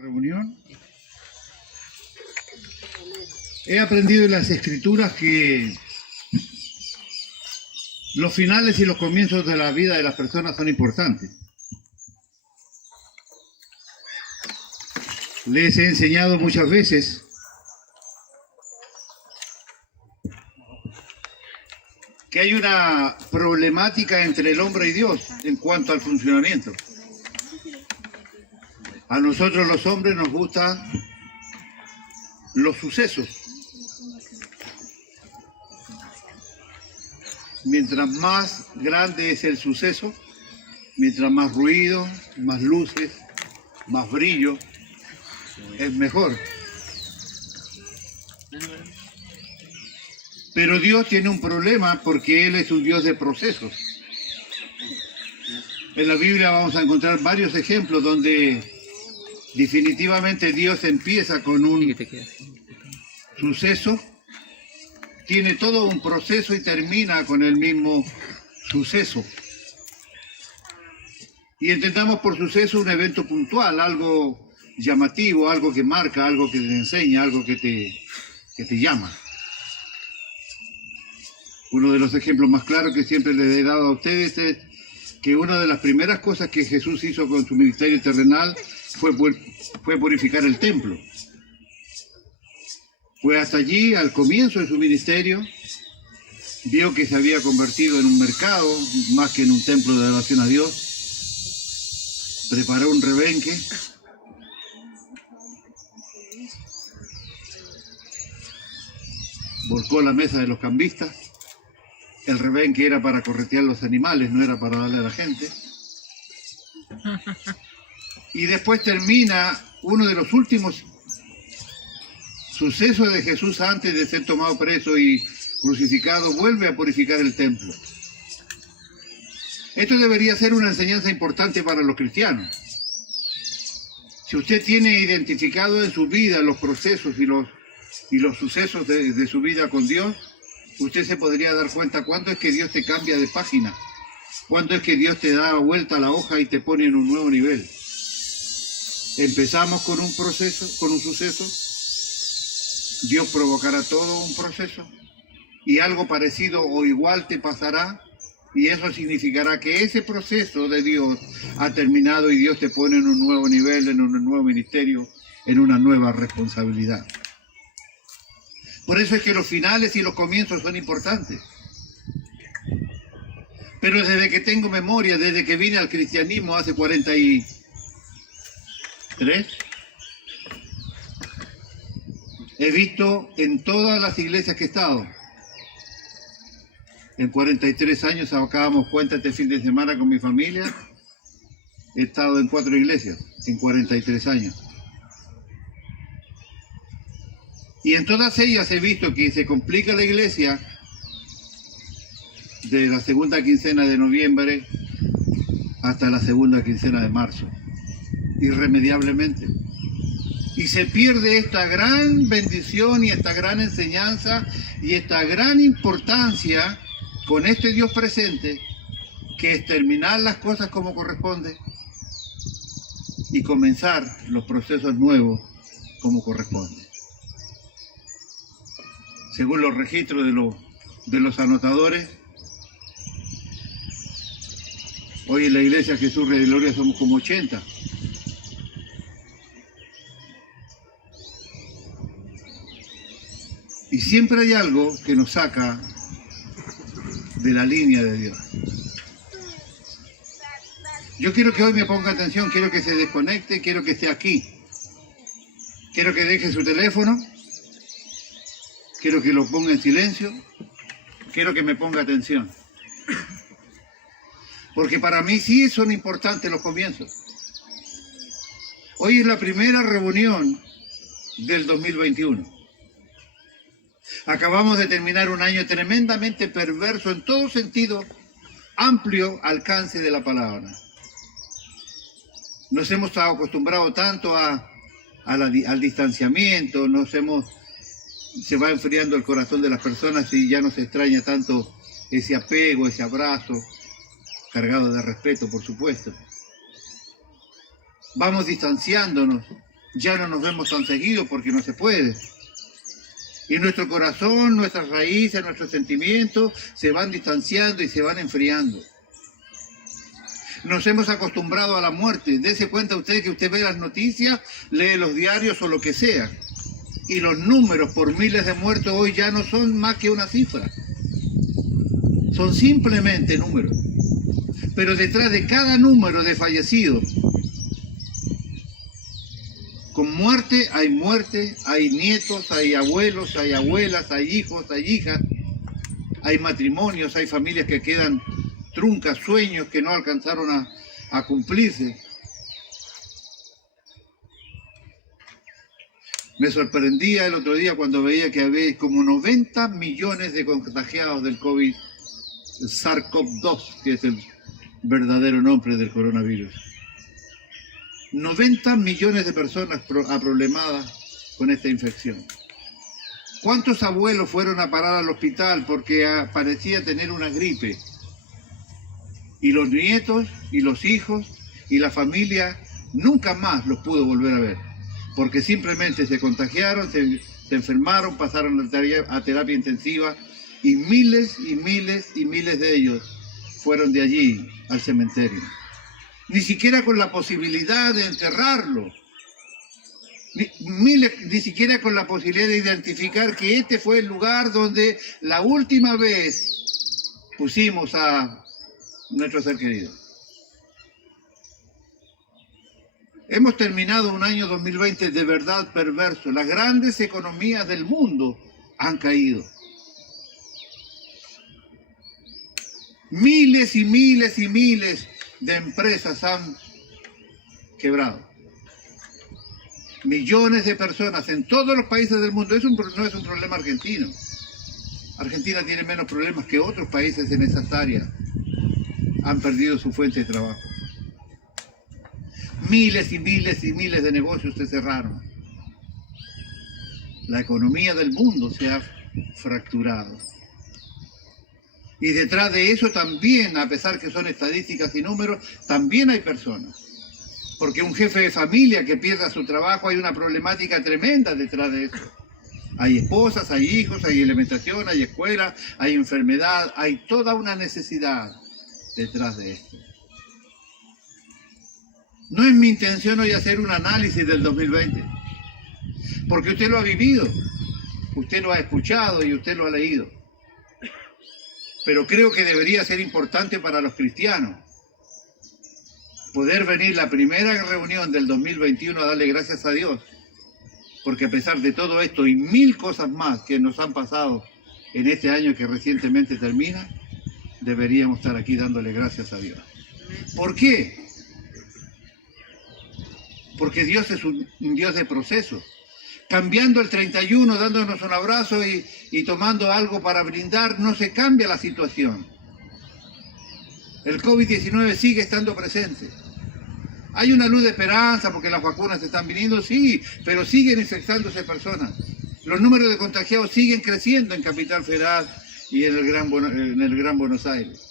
Reunión. He aprendido en las escrituras que los finales y los comienzos de la vida de las personas son importantes. Les he enseñado muchas veces que hay una problemática entre el hombre y Dios en cuanto al funcionamiento. A nosotros los hombres nos gustan los sucesos. Mientras más grande es el suceso, mientras más ruido, más luces, más brillo, es mejor. Pero Dios tiene un problema porque Él es un Dios de procesos. En la Biblia vamos a encontrar varios ejemplos donde definitivamente Dios empieza con un suceso, tiene todo un proceso y termina con el mismo suceso. Y entendamos por suceso un evento puntual, algo llamativo, algo que marca, algo que te enseña, algo que te llama. Uno de los ejemplos más claros que siempre les he dado a ustedes es que una de las primeras cosas que Jesús hizo con su ministerio terrenal fue purificar el templo. Fue hasta allí, al comienzo de su ministerio, vio que se había convertido en un mercado, más que en un templo de adoración a Dios. Preparó un rebenque. Volcó la mesa de los cambistas. El rebenque era para corretear los animales, no era para darle a la gente. Y después termina uno de los últimos sucesos de Jesús antes de ser tomado preso y crucificado, vuelve a purificar el templo. Esto debería ser una enseñanza importante para los cristianos. Si usted tiene identificado en su vida los procesos y los sucesos de su vida con Dios, usted se podría dar cuenta cuándo es que Dios te cambia de página, cuándo es que Dios te da vuelta a la hoja y te pone en un nuevo nivel. Empezamos con un proceso, con un suceso, Dios provocará todo un proceso y algo parecido o igual te pasará, y eso significará que ese proceso de Dios ha terminado y Dios te pone en un nuevo nivel, en un nuevo ministerio, en una nueva responsabilidad. Por eso es que los finales y los comienzos son importantes. Pero desde que tengo memoria, desde que vine al cristianismo hace 43, he visto en todas las iglesias que he estado. En 43 años sacábamos cuenta este fin de semana con mi familia. He estado en 4 iglesias en 43 años. Y en todas ellas he visto que se complica la iglesia de la segunda quincena de noviembre hasta la segunda quincena de marzo, irremediablemente. Y se pierde esta gran bendición y esta gran enseñanza y esta gran importancia con este Dios presente, que es terminar las cosas como corresponde y comenzar los procesos nuevos como corresponde. Según los registros de los anotadores, hoy en la iglesia Jesús Rey de Gloria somos como 80. Y siempre hay algo que nos saca de la línea de Dios. Yo quiero que hoy me ponga atención, quiero que se desconecte, quiero que esté aquí. Quiero que deje su teléfono. Quiero que lo ponga en silencio, quiero que me ponga atención. Porque para mí sí son importantes los comienzos. Hoy es la primera reunión del 2021. Acabamos de terminar un año tremendamente perverso en todo sentido, amplio alcance de la palabra. Nos hemos acostumbrado tanto al distanciamiento, se va enfriando el corazón de las personas y ya no se extraña tanto ese apego, ese abrazo, cargado de respeto, por supuesto. Vamos distanciándonos Ya no nos vemos tan seguido porque no se puede. Y nuestro corazón, nuestras raíces, nuestros sentimientos se van distanciando y se van enfriando. Nos hemos acostumbrado a la muerte. Dese cuenta usted que usted ve las noticias, lee los diarios o lo que sea. Y los números por miles de muertos hoy ya no son más que una cifra. Son simplemente números. Pero detrás de cada número de fallecidos, con muerte, hay nietos, hay abuelos, hay abuelas, hay hijos, hay hijas, hay matrimonios, hay familias que quedan truncas, sueños que no alcanzaron a cumplirse. Me sorprendía el otro día cuando veía que había como 90 millones de contagiados del COVID, el SARS-CoV-2, que es el verdadero nombre del coronavirus. 90 millones de personas problemadas con esta infección. ¿Cuántos abuelos fueron a parar al hospital porque parecía tener una gripe? Y los nietos, y los hijos, y la familia nunca más los pudo volver a ver, porque simplemente se contagiaron, se enfermaron, pasaron a terapia intensiva, y miles y miles y miles de ellos fueron de allí al cementerio. Ni siquiera con la posibilidad de enterrarlo, ni siquiera con la posibilidad de identificar que este fue el lugar donde la última vez pusimos a nuestro ser querido. Hemos terminado un año 2020 de verdad perverso. Las grandes economías del mundo han caído. Miles y miles y miles de empresas han quebrado. Millones de personas en todos los países del mundo. No es un problema argentino. Argentina tiene menos problemas que otros países en esas áreas. Han perdido su fuente de trabajo. Miles y miles y miles de negocios se cerraron. La economía del mundo se ha fracturado. Y detrás de eso también, a pesar que son estadísticas y números, también hay personas. Porque un jefe de familia que pierda su trabajo, hay una problemática tremenda detrás de eso. Hay esposas, hay hijos, hay alimentación, hay escuela, hay enfermedad, hay toda una necesidad detrás de esto. No es mi intención hoy hacer un análisis del 2020, porque usted lo ha vivido, usted lo ha escuchado y usted lo ha leído. Pero creo que debería ser importante para los cristianos poder venir la primera reunión del 2021 a darle gracias a Dios, porque a pesar de todo esto y mil cosas más que nos han pasado en este año que recientemente termina, deberíamos estar aquí dándole gracias a Dios. ¿Por qué? Porque Dios es un Dios de procesos. Cambiando el 31, dándonos un abrazo y tomando algo para brindar, no se cambia la situación. El COVID-19 sigue estando presente. Hay una luz de esperanza porque las vacunas están viniendo, sí, pero siguen infectándose personas. Los números de contagiados siguen creciendo en Capital Federal y en el Gran Buenos Aires.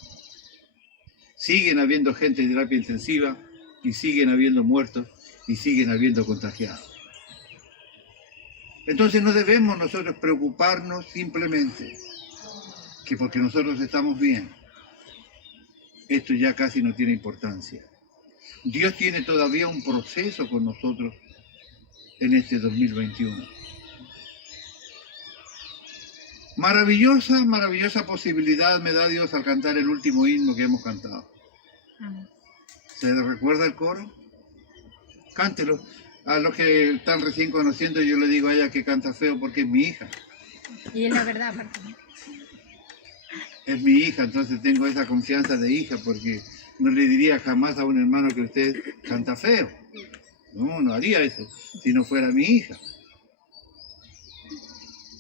Siguen habiendo gente en terapia intensiva y siguen habiendo muertos y siguen habiendo contagiados. Entonces no debemos nosotros preocuparnos simplemente que porque nosotros estamos bien, esto ya casi no tiene importancia. Dios tiene todavía un proceso con nosotros en este 2021. Maravillosa, maravillosa posibilidad me da Dios al cantar el último himno que hemos cantado. ¿Se recuerda el coro? Cántelo. A los que están recién conociendo, yo le digo a ella que canta feo porque es mi hija. Y es la verdad, aparte. Es mi hija, entonces tengo esa confianza de hija porque no le diría jamás a un hermano que usted canta feo. No haría eso si no fuera mi hija.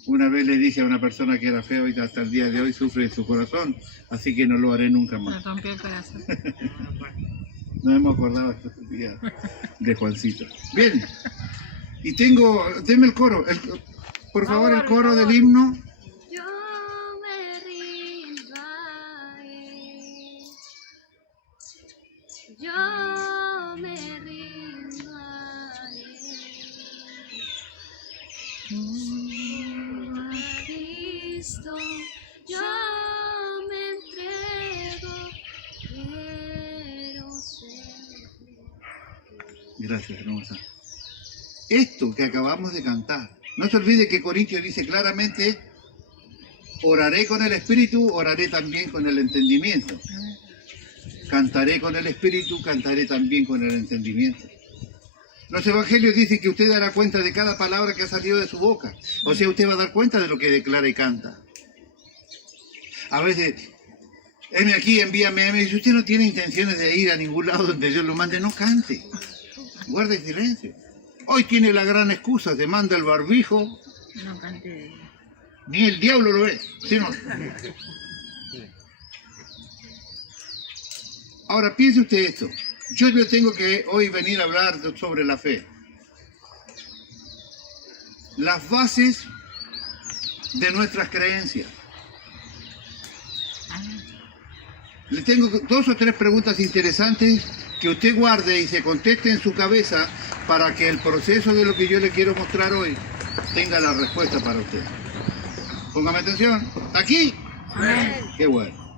Una vez le dije a una persona que era feo y hasta el día de hoy sufre en su corazón, así que no lo haré nunca más. Me rompió el corazón. No hemos acordado esta día de Juancito. Bien, y deme el coro, por favor, el coro del himno. Yo me rindo a él. Yo me rindo a él. A Cristo yo me entrego, quiero ser. Gracias, hermosa. Esto que acabamos de cantar, no se olvide que Corintios dice claramente, oraré con el Espíritu, oraré también con el entendimiento. Cantaré con el Espíritu, cantaré también con el entendimiento. Los evangelios dicen que usted dará cuenta de cada palabra que ha salido de su boca. O sea, usted va a dar cuenta de lo que declara y canta. A veces, heme aquí, envíame, me dice, usted no tiene intenciones de ir a ningún lado donde Dios lo mande, no cante. Guarde silencio. Hoy tiene la gran excusa, te manda el barbijo. No cante. Ni el diablo lo ve. ¿Sí o no? Ahora piense usted esto. Yo le tengo que hoy venir a hablar sobre la fe. Las bases de nuestras creencias. Le tengo 2 o 3 preguntas interesantes que usted guarde y se conteste en su cabeza para que el proceso de lo que yo le quiero mostrar hoy tenga la respuesta para usted. Póngame atención. ¿Aquí? Amén. Qué bueno.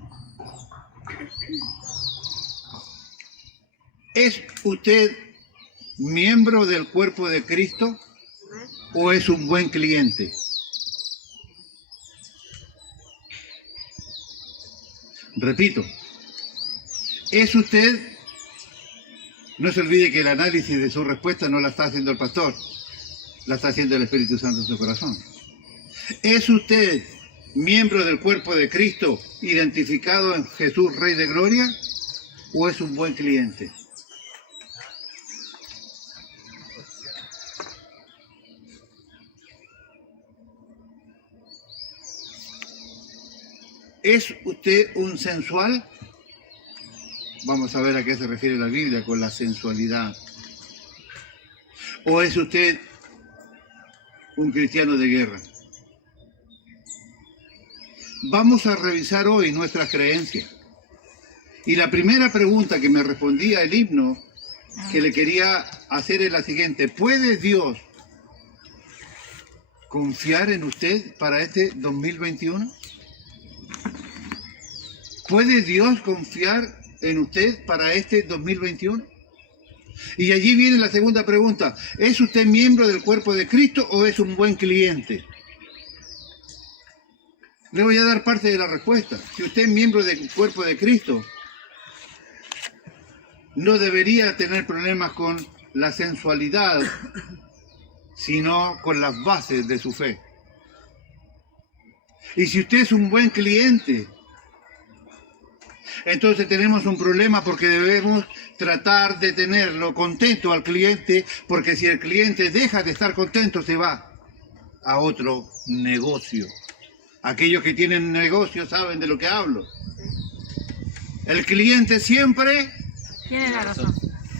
¿Es usted miembro del cuerpo de Cristo o es un buen cliente? Repito, ¿es usted? No se olvide que el análisis de su respuesta no la está haciendo el pastor, la está haciendo el Espíritu Santo en su corazón. ¿Es usted miembro del cuerpo de Cristo, identificado en Jesús, Rey de Gloria, o es un buen cliente? ¿Es usted un sensual? Vamos a ver a qué se refiere la Biblia con la sensualidad. ¿O es usted un cristiano de guerra? Vamos a revisar hoy nuestras creencias. Y la primera pregunta que me respondía el himno que le quería hacer es la siguiente. ¿Puede Dios confiar en usted para este 2021? ¿Puede Dios confiar en usted para este 2021? Y allí viene la segunda pregunta. ¿Es usted miembro del cuerpo de Cristo o es un buen cliente? Le voy a dar parte de la respuesta. Si usted es miembro del cuerpo de Cristo, no debería tener problemas con la sensualidad, sino con las bases de su fe. Y si usted es un buen cliente, entonces tenemos un problema porque debemos tratar de tenerlo contento al cliente, porque si el cliente deja de estar contento se va a otro negocio. Aquellos que tienen negocio saben de lo que hablo. El cliente siempre Tiene la razón.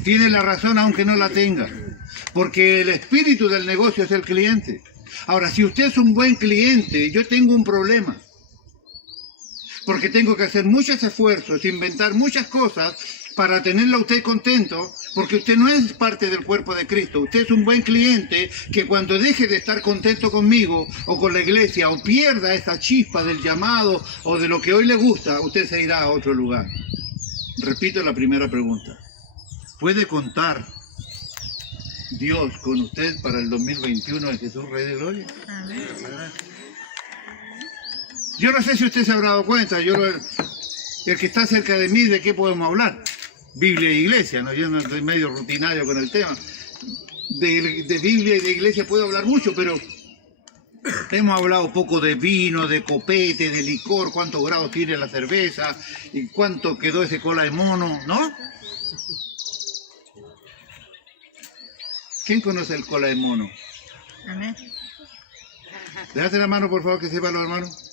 tiene la razón aunque no la tenga, porque el espíritu del negocio es el cliente. Ahora, si usted es un buen cliente, yo tengo un problema. Porque tengo que hacer muchos esfuerzos, inventar muchas cosas para tenerlo a usted contento, porque usted no es parte del cuerpo de Cristo. Usted es un buen cliente que cuando deje de estar contento conmigo o con la iglesia o pierda esa chispa del llamado o de lo que hoy le gusta, usted se irá a otro lugar. Repito la primera pregunta. ¿Puede contar Dios con usted para el 2021 en Jesús, Rey de Gloria? Amén. Yo no sé si usted se habrá dado cuenta, el que está cerca de mí, ¿de qué podemos hablar? Biblia e iglesia, ¿no? Yo no estoy medio rutinario con el tema. De Biblia y de iglesia puedo hablar mucho, pero hemos hablado poco de vino, de copete, de licor, cuántos grados tiene la cerveza y cuánto quedó ese cola de mono, ¿no? ¿Quién conoce el cola de mono? Amén. Levante la mano, por favor, que sepa los hermanos.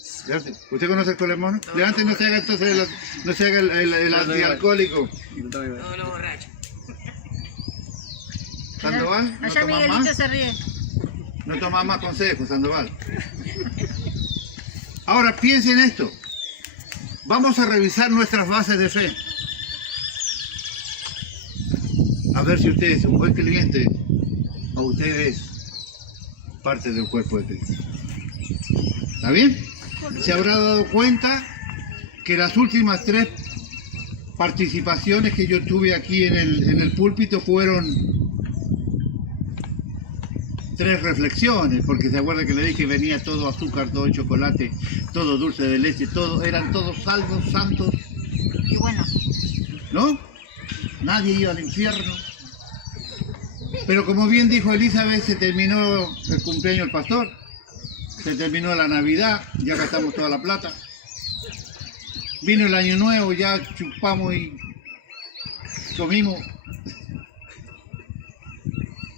¿Usted conoce el cola de mono? Levante, no se haga entonces no se haga el antialcohólico. No, borracho. ¿Sandoval? ¿No Allá tomas Miguelito más? se ríe. No tomas más consejos, Sandoval. Ahora piensen esto. Vamos a revisar nuestras bases de fe. A ver si usted es un buen cliente o usted es parte del cuerpo de Cristo. ¿Está bien? Se habrá dado cuenta que las últimas 3 participaciones que yo tuve aquí en el púlpito fueron 3 reflexiones, porque se acuerda que le dije que venía todo azúcar, todo chocolate, todo dulce de leche, eran todos salvos, santos, Y bueno, ¿no? Nadie iba al infierno. Pero como bien dijo Elizabeth, se terminó el cumpleaños del pastor, se terminó la Navidad, ya gastamos toda la plata. Vino el Año Nuevo, ya chupamos y comimos.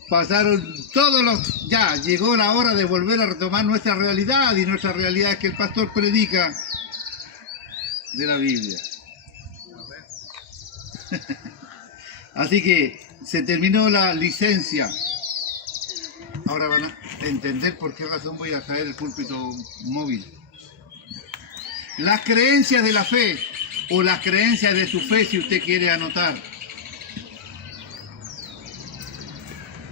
Pasaron todos los... Ya, llegó la hora de volver a retomar nuestra realidad, y nuestra realidad es que el pastor predica de la Biblia. Así que se terminó la licencia. Ahora van a entender por qué razón voy a traer el púlpito móvil. Las creencias de la fe, o las creencias de su fe, si usted quiere anotar.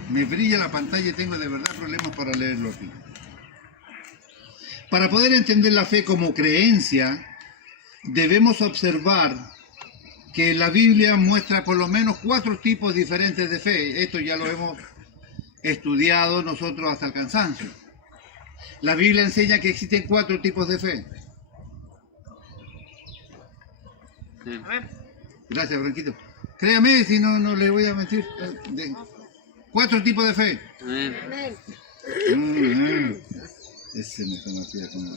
Me brilla la pantalla y tengo de verdad problemas para leerlo aquí. Para poder entender la fe como creencia, debemos observar que la Biblia muestra por lo menos 4 tipos diferentes de fe. Esto ya lo hemos estudiado nosotros hasta el cansancio. La Biblia enseña que existen 4 tipos de fe. a ver, Gracias, Franquito. Créame, si no, no le voy a mentir. 4 tipos de fe. Ese me conocía como...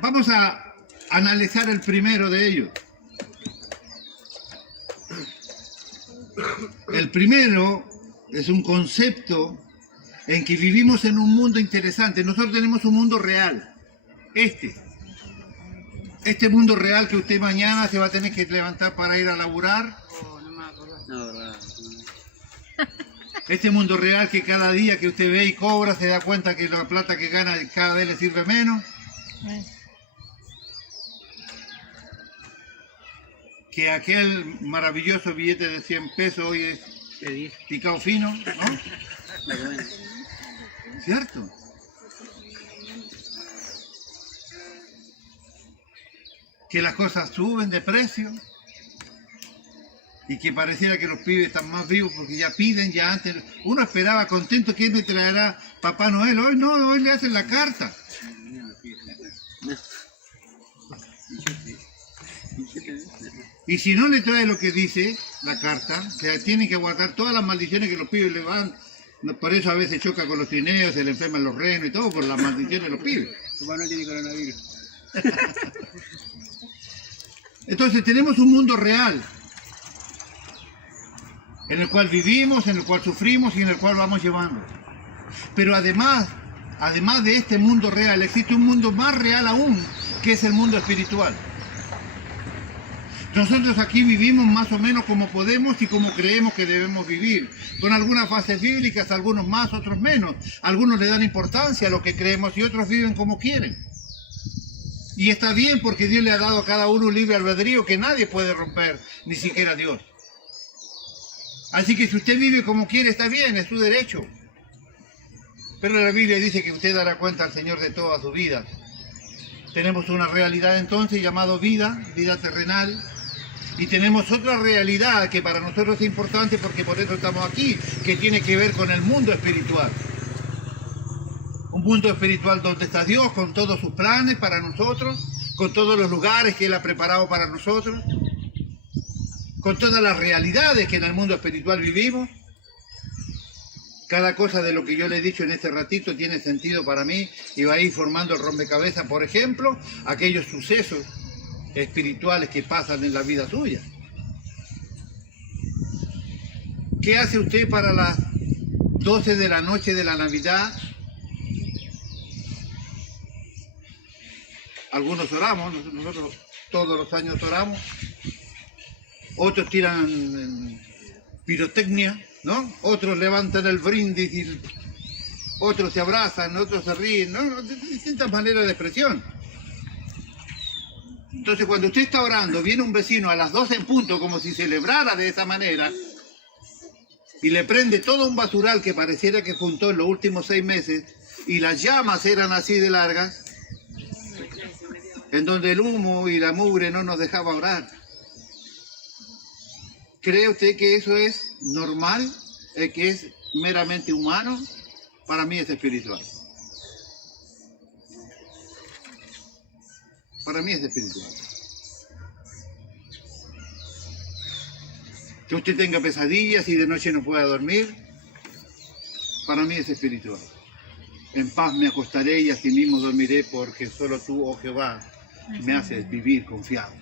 Vamos a analizar el primero de ellos. El primero es un concepto en que vivimos en un mundo interesante. Nosotros tenemos un mundo real. Este mundo real que usted mañana se va a tener que levantar para ir a laburar. Este mundo real que cada día que usted ve y cobra se da cuenta que la plata que gana cada vez le sirve menos. Que aquel maravilloso billete de 100 pesos hoy es picado fino, ¿no? ¿Cierto? Que las cosas suben de precio y que pareciera que los pibes están más vivos porque ya piden, ya antes uno esperaba contento que me traerá Papá Noel. Hoy no, hoy le hacen la carta. Y si no le trae lo que dice la carta, se tiene que guardar todas las maldiciones que los pibes le van. Por eso a veces choca con los trineos, se le enferman los renos y todo por las maldiciones de los pibes. Tu mano tiene coronavirus. Entonces tenemos un mundo real en el cual vivimos, en el cual sufrimos y en el cual vamos llevando. Pero además de este mundo real, existe un mundo más real aún, que es el mundo espiritual. Nosotros aquí vivimos más o menos como podemos y como creemos que debemos vivir, con algunas bases bíblicas, algunos más, otros menos. Algunos le dan importancia a lo que creemos y otros viven como quieren. Y está bien porque Dios le ha dado a cada uno un libre albedrío que nadie puede romper, ni siquiera Dios. Así que si usted vive como quiere, está bien, es su derecho. Pero la Biblia dice que usted dará cuenta al Señor de toda su vida. Tenemos una realidad entonces llamada vida terrenal. Y tenemos otra realidad que para nosotros es importante porque por eso estamos aquí, que tiene que ver con el mundo espiritual. Un mundo espiritual donde está Dios con todos sus planes para nosotros, con todos los lugares que Él ha preparado para nosotros, con todas las realidades que en el mundo espiritual vivimos. Cada cosa de lo que yo le he dicho en este ratito tiene sentido para mí y va a ir formando el rompecabezas, por ejemplo, aquellos sucesos espirituales que pasan en la vida suya. ¿Qué hace usted para las 12 de la noche de la Navidad? Algunos oramos, nosotros todos los años oramos. Otros tiran pirotecnia, ¿no? Otros levantan el brindis, y otros se abrazan, otros se ríen, ¿no? Distintas maneras de expresión. Entonces, cuando usted está orando, viene un vecino a las 12 en punto, como si celebrara de esa manera, y le prende todo un basural que pareciera que juntó en los últimos 6 meses, y las llamas eran así de largas, en donde el humo y la mugre no nos dejaba orar. ¿Cree usted que eso es normal? ¿Que es meramente humano? Para mí es espiritual. Para mí es espiritual. Que usted tenga pesadillas y de noche no pueda dormir, para mí es espiritual. En paz me acostaré y así mismo dormiré, porque solo tú, oh Jehová, me haces vivir confiado.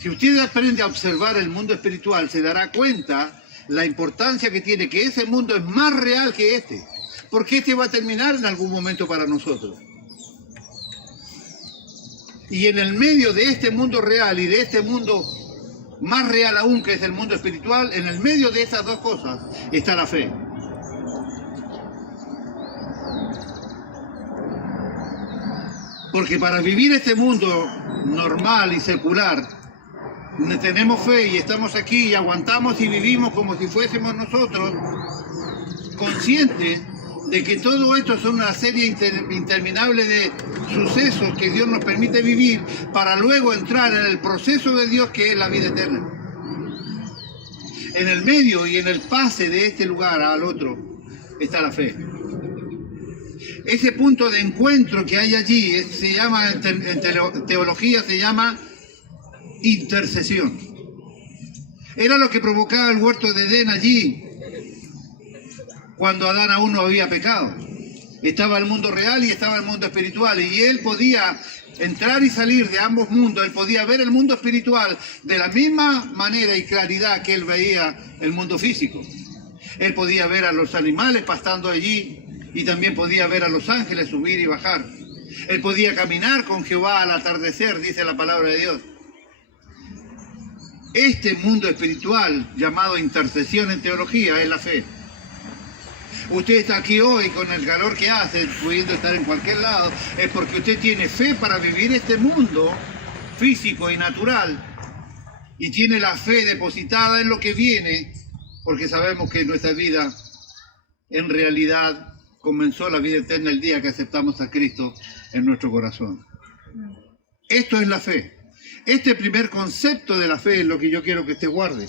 Si usted aprende a observar el mundo espiritual, se dará cuenta la importancia que tiene, que ese mundo es más real que este, porque este va a terminar en algún momento para nosotros. Y en el medio de este mundo real y de este mundo más real aún, que es el mundo espiritual, en el medio de esas dos cosas está la fe. Porque para vivir este mundo normal y secular, tenemos fe y estamos aquí y aguantamos y vivimos como si fuésemos nosotros, conscientes de que todo esto es una serie interminable de sucesos que Dios nos permite vivir para luego entrar en el proceso de Dios, que es la vida eterna. En el medio y en el pase de este lugar al otro está la fe. Ese punto de encuentro que hay allí se llama, en teología se llama intercesión. Era lo que provocaba el huerto de Edén allí, cuando Adán aún no había pecado. Estaba el mundo real y estaba el mundo espiritual, y él podía entrar y salir de ambos mundos. Él podía ver el mundo espiritual de la misma manera y claridad que él veía el mundo físico. Él podía ver a los animales pastando allí, y también podía ver a los ángeles subir y bajar. Él podía caminar con Jehová al atardecer, dice la palabra de Dios. Este mundo espiritual, llamado intercesión en teología, es la fe. Usted está aquí hoy con el calor que hace, pudiendo estar en cualquier lado, es porque usted tiene fe para vivir este mundo físico y natural, y tiene la fe depositada en lo que viene, porque sabemos que nuestra vida, en realidad, comenzó la vida eterna el día que aceptamos a Cristo en nuestro corazón. Esto es la fe. Este primer concepto de la fe es lo que yo quiero que usted guarde.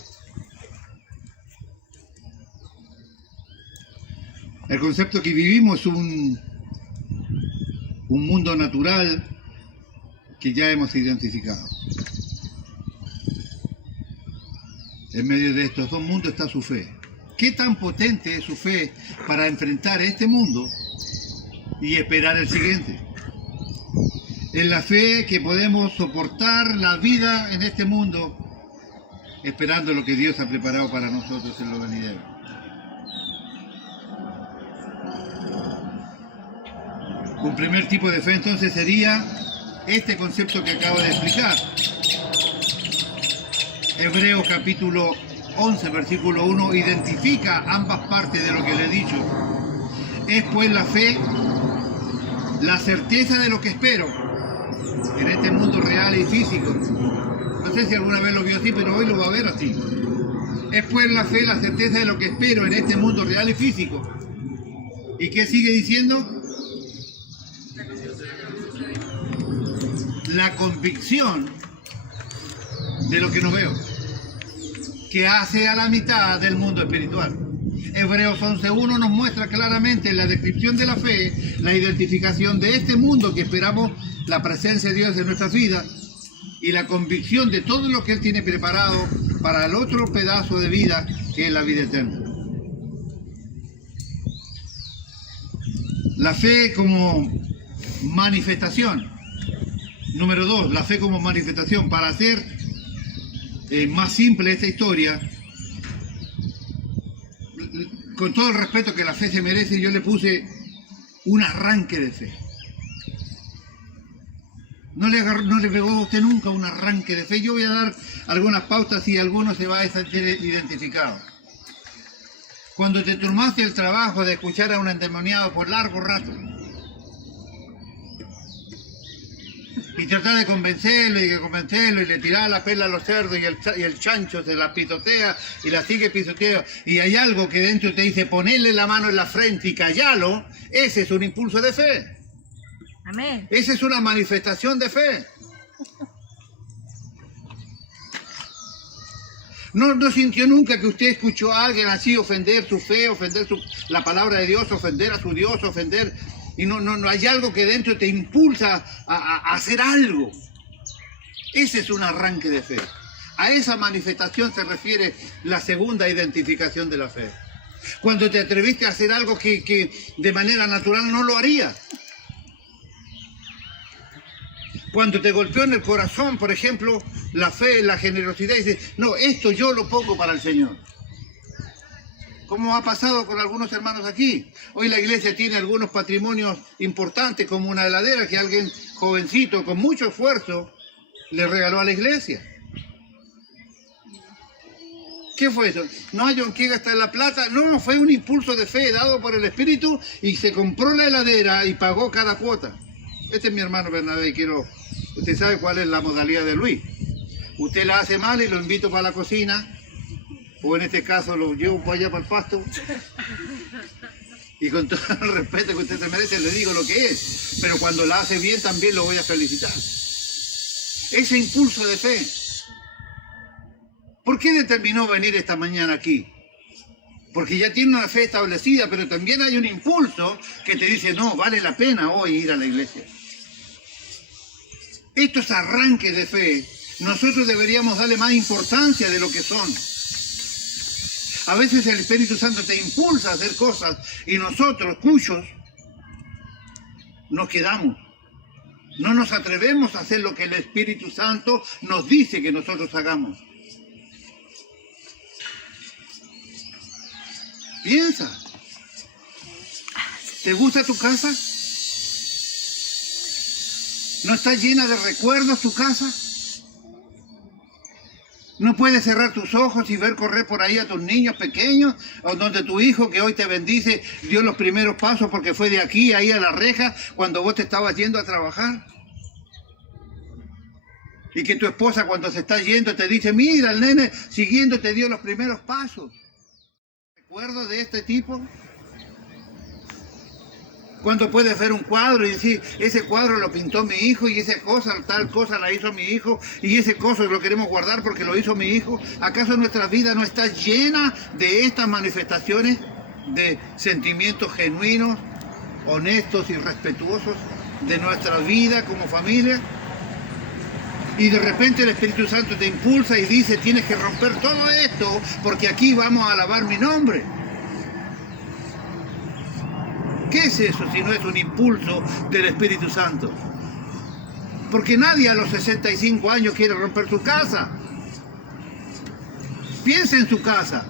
El concepto que vivimos es un mundo natural que ya hemos identificado. En medio de estos dos mundos está su fe. ¿Qué tan potente es su fe para enfrentar este mundo y esperar el siguiente? Es la fe que podemos soportar la vida en este mundo, esperando lo que Dios ha preparado para nosotros en lo venidero. Un primer tipo de fe entonces sería este concepto que acabo de explicar. Hebreos capítulo 11, versículo 1, identifica ambas partes de lo que le he dicho. Es pues la fe, la certeza de lo que espero en este mundo real y físico. No sé si alguna vez lo vio así, pero hoy lo va a ver así. Es pues la fe, la certeza de lo que espero en este mundo real y físico. ¿Y qué sigue diciendo? La convicción de lo que no veo, que hace a la mitad del mundo espiritual. Hebreos 11.1 nos muestra claramente en la descripción de la fe la identificación de este mundo que esperamos la presencia de Dios en nuestras vidas y la convicción de todo lo que Él tiene preparado para el otro pedazo de vida que es la vida eterna. La fe como manifestación. Número 2, la fe como manifestación. Para hacer más simple esta historia, con todo el respeto que la fe se merece, yo le puse un arranque de fe. No le pegó a usted nunca un arranque de fe. Yo voy a dar algunas pautas y alguno se va a sentir identificado. Cuando te tomaste el trabajo de escuchar a un endemoniado por largo rato, Y tratar de convencerlo y le tirar la pela a los cerdos y el chancho se la pisotea y la sigue pisoteando. Y hay algo que dentro te dice ponerle la mano en la frente y callarlo. Ese es un impulso de fe. Amén. Esa es una manifestación de fe. No sintió nunca que usted escuchó a alguien así ofender su fe, ofender la palabra de Dios, ofender a su Dios, ofender... Y no hay algo que dentro te impulsa a hacer algo. Ese es un arranque de fe. A esa manifestación se refiere la segunda identificación de la fe. Cuando te atreviste a hacer algo que de manera natural no lo harías. Cuando te golpeó en el corazón, por ejemplo, la fe, la generosidad, y dices, no, esto yo lo pongo para el Señor. ¿Cómo ha pasado con algunos hermanos aquí? Hoy la iglesia tiene algunos patrimonios importantes, como una heladera que alguien jovencito, con mucho esfuerzo, le regaló a la iglesia. ¿Qué fue eso? No hay en qué gastar la plata. No, fue un impulso de fe dado por el Espíritu y se compró la heladera y pagó cada cuota. Este es mi hermano Bernabé, usted sabe cuál es la modalidad de Luis. Usted la hace mal y lo invito para la cocina, o en este caso lo llevo para allá para el pasto, y con todo el respeto que usted se merece le digo lo que es, pero cuando la hace bien también lo voy a felicitar. Ese impulso de fe. ¿Por qué determinó venir esta mañana aquí? Porque ya tiene una fe establecida, pero también hay un impulso que te dice, no, vale la pena hoy ir a la iglesia. Estos arranques de fe, nosotros deberíamos darle más importancia de lo que son. A veces el Espíritu Santo te impulsa a hacer cosas y nosotros, cuyos, nos quedamos. No nos atrevemos a hacer lo que el Espíritu Santo nos dice que nosotros hagamos. Piensa. ¿Te gusta tu casa? ¿No está llena de recuerdos tu casa? ¿No puedes cerrar tus ojos y ver correr por ahí a tus niños pequeños? O donde tu hijo que hoy te bendice dio los primeros pasos porque fue de aquí ahí a la reja cuando vos te estabas yendo a trabajar. Y que tu esposa cuando se está yendo te dice, mira, el nene siguiendo te dio los primeros pasos. ¿Recuerdos de este tipo? Cuando puedes ver un cuadro y decir, ese cuadro lo pintó mi hijo y esa cosa, tal cosa la hizo mi hijo y ese cosa lo queremos guardar porque lo hizo mi hijo. ¿Acaso nuestra vida no está llena de estas manifestaciones de sentimientos genuinos, honestos y respetuosos de nuestra vida como familia? Y de repente el Espíritu Santo te impulsa y dice, tienes que romper todo esto porque aquí vamos a alabar mi nombre. ¿Qué es eso si no es un impulso del Espíritu Santo? Porque nadie a los 65 años quiere romper su casa. Piense en su casa.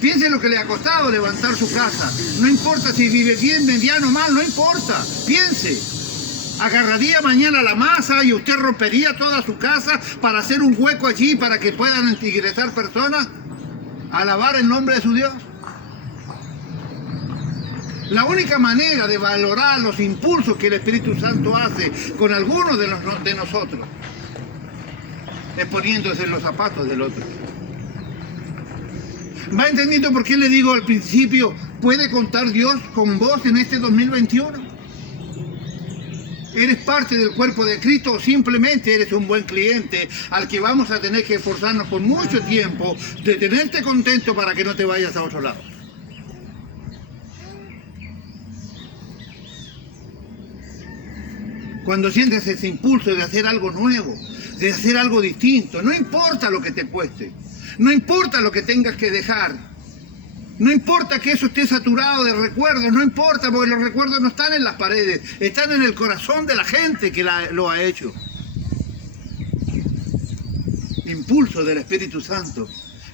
Piense en lo que le ha costado levantar su casa. No importa si vive bien, mediano, mal, no importa. Piense. Agarraría mañana la masa y usted rompería toda su casa para hacer un hueco allí para que puedan ingresar personas a alabar el nombre de su Dios. La única manera de valorar los impulsos que el Espíritu Santo hace con algunos de nosotros es poniéndose en los zapatos del otro. ¿Va entendiendo por qué le digo al principio, puede contar Dios con vos en este 2021? ¿Eres parte del cuerpo de Cristo o simplemente eres un buen cliente al que vamos a tener que esforzarnos por mucho tiempo de tenerte contento para que no te vayas a otro lado? Cuando sientes ese impulso de hacer algo nuevo, de hacer algo distinto, no importa lo que te cueste, no importa lo que tengas que dejar, no importa que eso esté saturado de recuerdos, no importa porque los recuerdos no están en las paredes, están en el corazón de la gente que lo ha hecho. Impulso del Espíritu Santo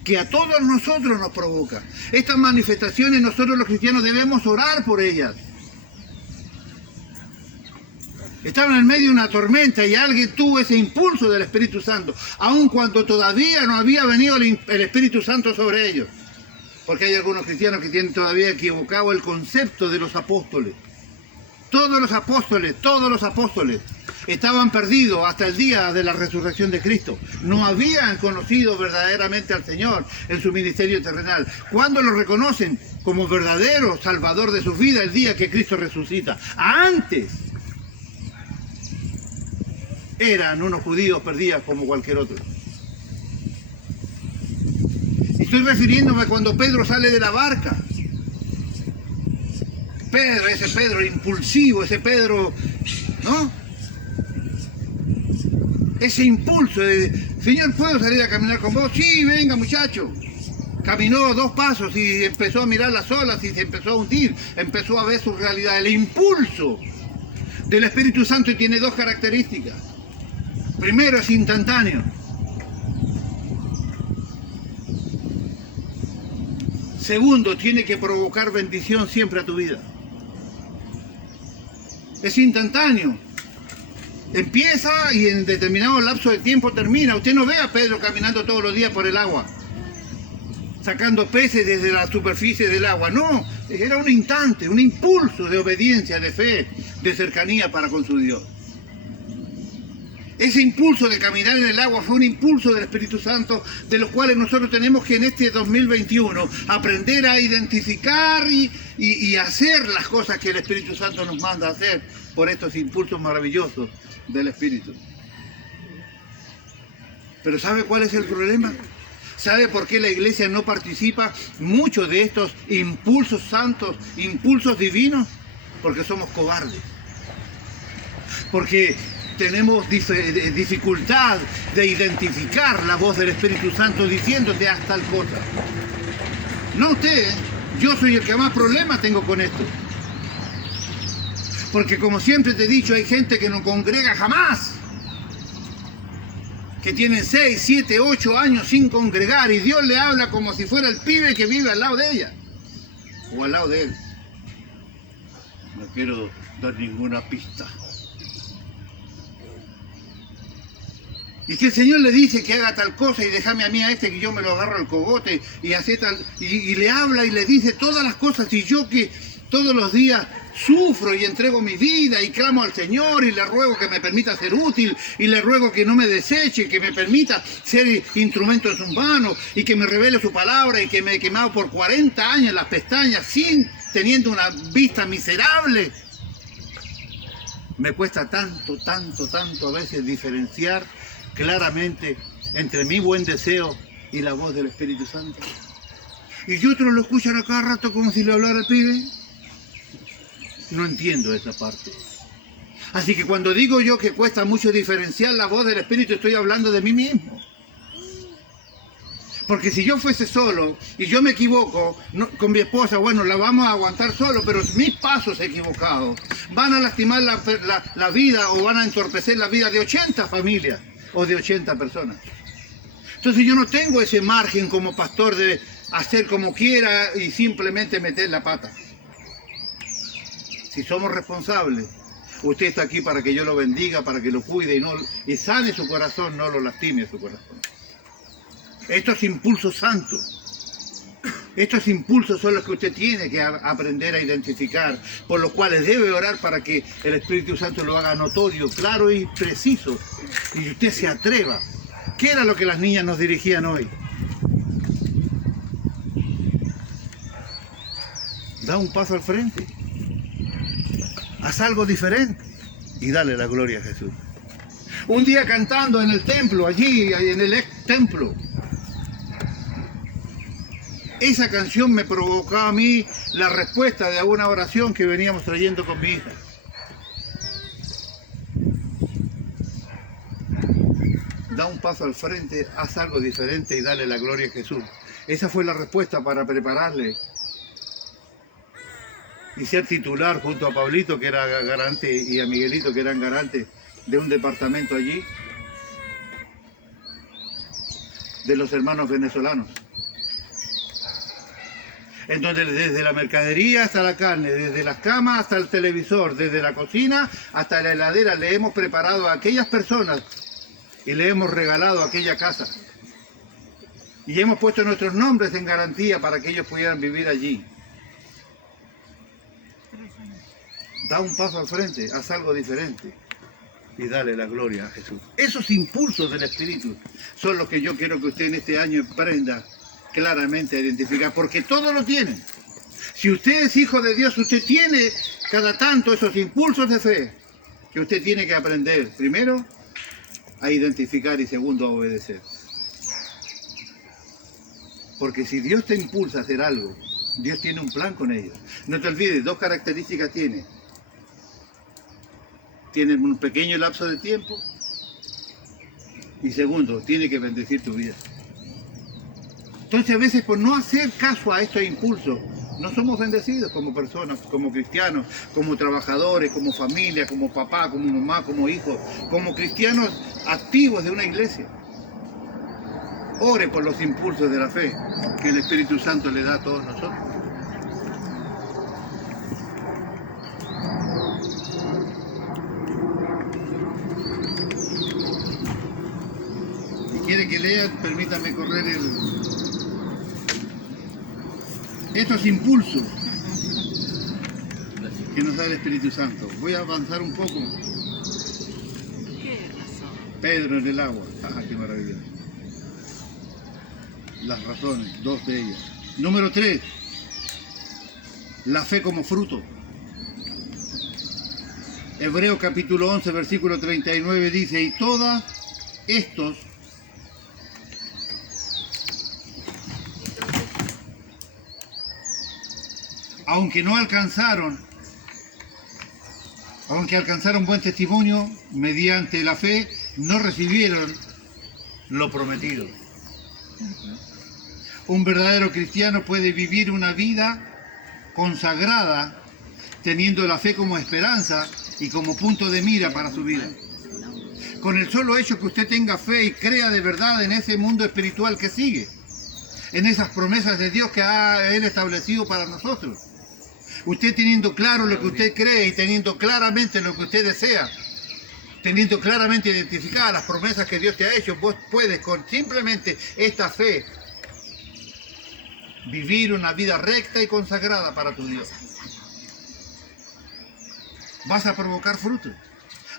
que a todos nosotros nos provoca. Estas manifestaciones nosotros los cristianos debemos orar por ellas. Estaban en medio de una tormenta y alguien tuvo ese impulso del Espíritu Santo, aun cuando todavía no había venido el Espíritu Santo sobre ellos. Porque hay algunos cristianos que tienen todavía equivocado el concepto de los apóstoles. Todos los apóstoles, estaban perdidos hasta el día de la resurrección de Cristo. No habían conocido verdaderamente al Señor en su ministerio terrenal. ¿Cuándo lo reconocen? Como verdadero Salvador de sus vidas el día que Cristo resucita. Antes eran unos judíos perdidos como cualquier otro. Estoy refiriéndome a cuando Pedro sale de la barca. Pedro, ese Pedro impulsivo, ese Pedro, ¿no? Ese impulso de, Señor, ¿puedo salir a caminar con vos? Sí, venga muchacho. Caminó 2 pasos y empezó a mirar las olas y se empezó a hundir, empezó a ver su realidad. El impulso del Espíritu Santo tiene 2 características. Primero, es instantáneo. Segundo, tiene que provocar bendición siempre a tu vida. Es instantáneo. Empieza y en determinado lapso de tiempo termina. Usted no ve a Pedro caminando todos los días por el agua, sacando peces desde la superficie del agua. No, era un instante, un impulso de obediencia, de fe, de cercanía para con su Dios. Ese impulso de caminar en el agua fue un impulso del Espíritu Santo, de los cuales nosotros tenemos que en este 2021 aprender a identificar y hacer las cosas que el Espíritu Santo nos manda a hacer por estos impulsos maravillosos del Espíritu. Pero ¿sabe cuál es el problema? ¿Sabe por qué la iglesia no participa mucho de estos impulsos santos, impulsos divinos? Porque somos cobardes. Porque tenemos dificultad de identificar la voz del Espíritu Santo diciéndote haz tal cosa. No usted, yo soy el que más problemas tengo con esto. Porque como siempre te he dicho, hay gente que no congrega jamás. Que tienen 6, 7, 8 años sin congregar y Dios le habla como si fuera el pibe que vive al lado de ella. O al lado de él. No quiero dar ninguna pista. Y que el Señor le dice que haga tal cosa y déjame a mí a este que yo me lo agarro al cogote y hace tal, y le habla y le dice todas las cosas, y yo que todos los días sufro y entrego mi vida y clamo al Señor y le ruego que me permita ser útil y le ruego que no me deseche, que me permita ser instrumento en sus manos y que me revele su palabra y que me he quemado por 40 años las pestañas teniendo una vista miserable. Me cuesta tanto a veces diferenciar claramente entre mi buen deseo y la voz del Espíritu Santo. Y otros lo escuchan a cada rato como si le hablara al pibe. No entiendo esa parte. Así que cuando digo yo que cuesta mucho diferenciar la voz del Espíritu, estoy hablando de mí mismo. Porque si yo fuese solo y yo me equivoco con mi esposa, bueno, la vamos a aguantar solo, pero mis pasos equivocados van a lastimar la vida o van a entorpecer la vida de 80 familias o de 80 personas. Entonces yo no tengo ese margen como pastor de hacer como quiera y simplemente meter la pata. Si somos responsables, usted está aquí para que yo lo bendiga, para que lo cuide y sane su corazón, no lo lastime su corazón. Estos impulsos santos, estos impulsos son los que usted tiene que aprender a identificar, por los cuales debe orar para que el Espíritu Santo lo haga notorio, claro y preciso, y usted se atreva. ¿Qué era lo que las niñas nos dirigían hoy? Da un paso al frente, haz algo diferente y dale la gloria a Jesús. Un día cantando en el templo, allí en el ex templo, esa canción me provocaba a mí la respuesta de una oración que veníamos trayendo con mi hija. Da un paso al frente, haz algo diferente y dale la gloria a Jesús. Esa fue la respuesta para prepararle y ser titular junto a Pablito, que era garante, y a Miguelito, que eran garantes de un departamento allí, de los hermanos venezolanos. En donde desde la mercadería hasta la carne, desde las camas hasta el televisor, desde la cocina hasta la heladera, le hemos preparado a aquellas personas y le hemos regalado aquella casa. Y hemos puesto nuestros nombres en garantía para que ellos pudieran vivir allí. Da un paso al frente, haz algo diferente y dale la gloria a Jesús. Esos impulsos del Espíritu son los que yo quiero que usted en este año aprenda claramente a identificar, porque todos lo tienen. Si usted es hijo de Dios, usted tiene cada tanto esos impulsos de fe que usted tiene que aprender, primero, a identificar y segundo, a obedecer. Porque si Dios te impulsa a hacer algo, Dios tiene un plan con ello. No te olvides, dos características tiene. Tiene un pequeño lapso de tiempo y segundo, tiene que bendecir tu vida. Entonces a veces por no hacer caso a estos impulsos, no somos bendecidos como personas, como cristianos, como trabajadores, como familia, como papá, como mamá, como hijos, como cristianos activos de una iglesia. Ore por los impulsos de la fe que el Espíritu Santo le da a todos nosotros. Si quiere que lea, permítame correr estos impulsos que nos da el Espíritu Santo. Voy a avanzar un poco. ¿Qué razón? Pedro en el agua. Ah, qué maravilla. Las razones, dos de ellas. Número 3. La fe como fruto. Hebreos capítulo 11, versículo 39 dice, y todos estos aunque alcanzaron buen testimonio, mediante la fe no recibieron lo prometido. Un verdadero cristiano puede vivir una vida consagrada teniendo la fe como esperanza y como punto de mira para su vida. Con el solo hecho que usted tenga fe y crea de verdad en ese mundo espiritual que sigue, en esas promesas de Dios que ha Él establecido para nosotros. Usted teniendo claro lo que usted cree y teniendo claramente lo que usted desea, teniendo claramente identificadas las promesas que Dios te ha hecho, vos puedes con simplemente esta fe vivir una vida recta y consagrada para tu Dios. Vas a provocar fruto,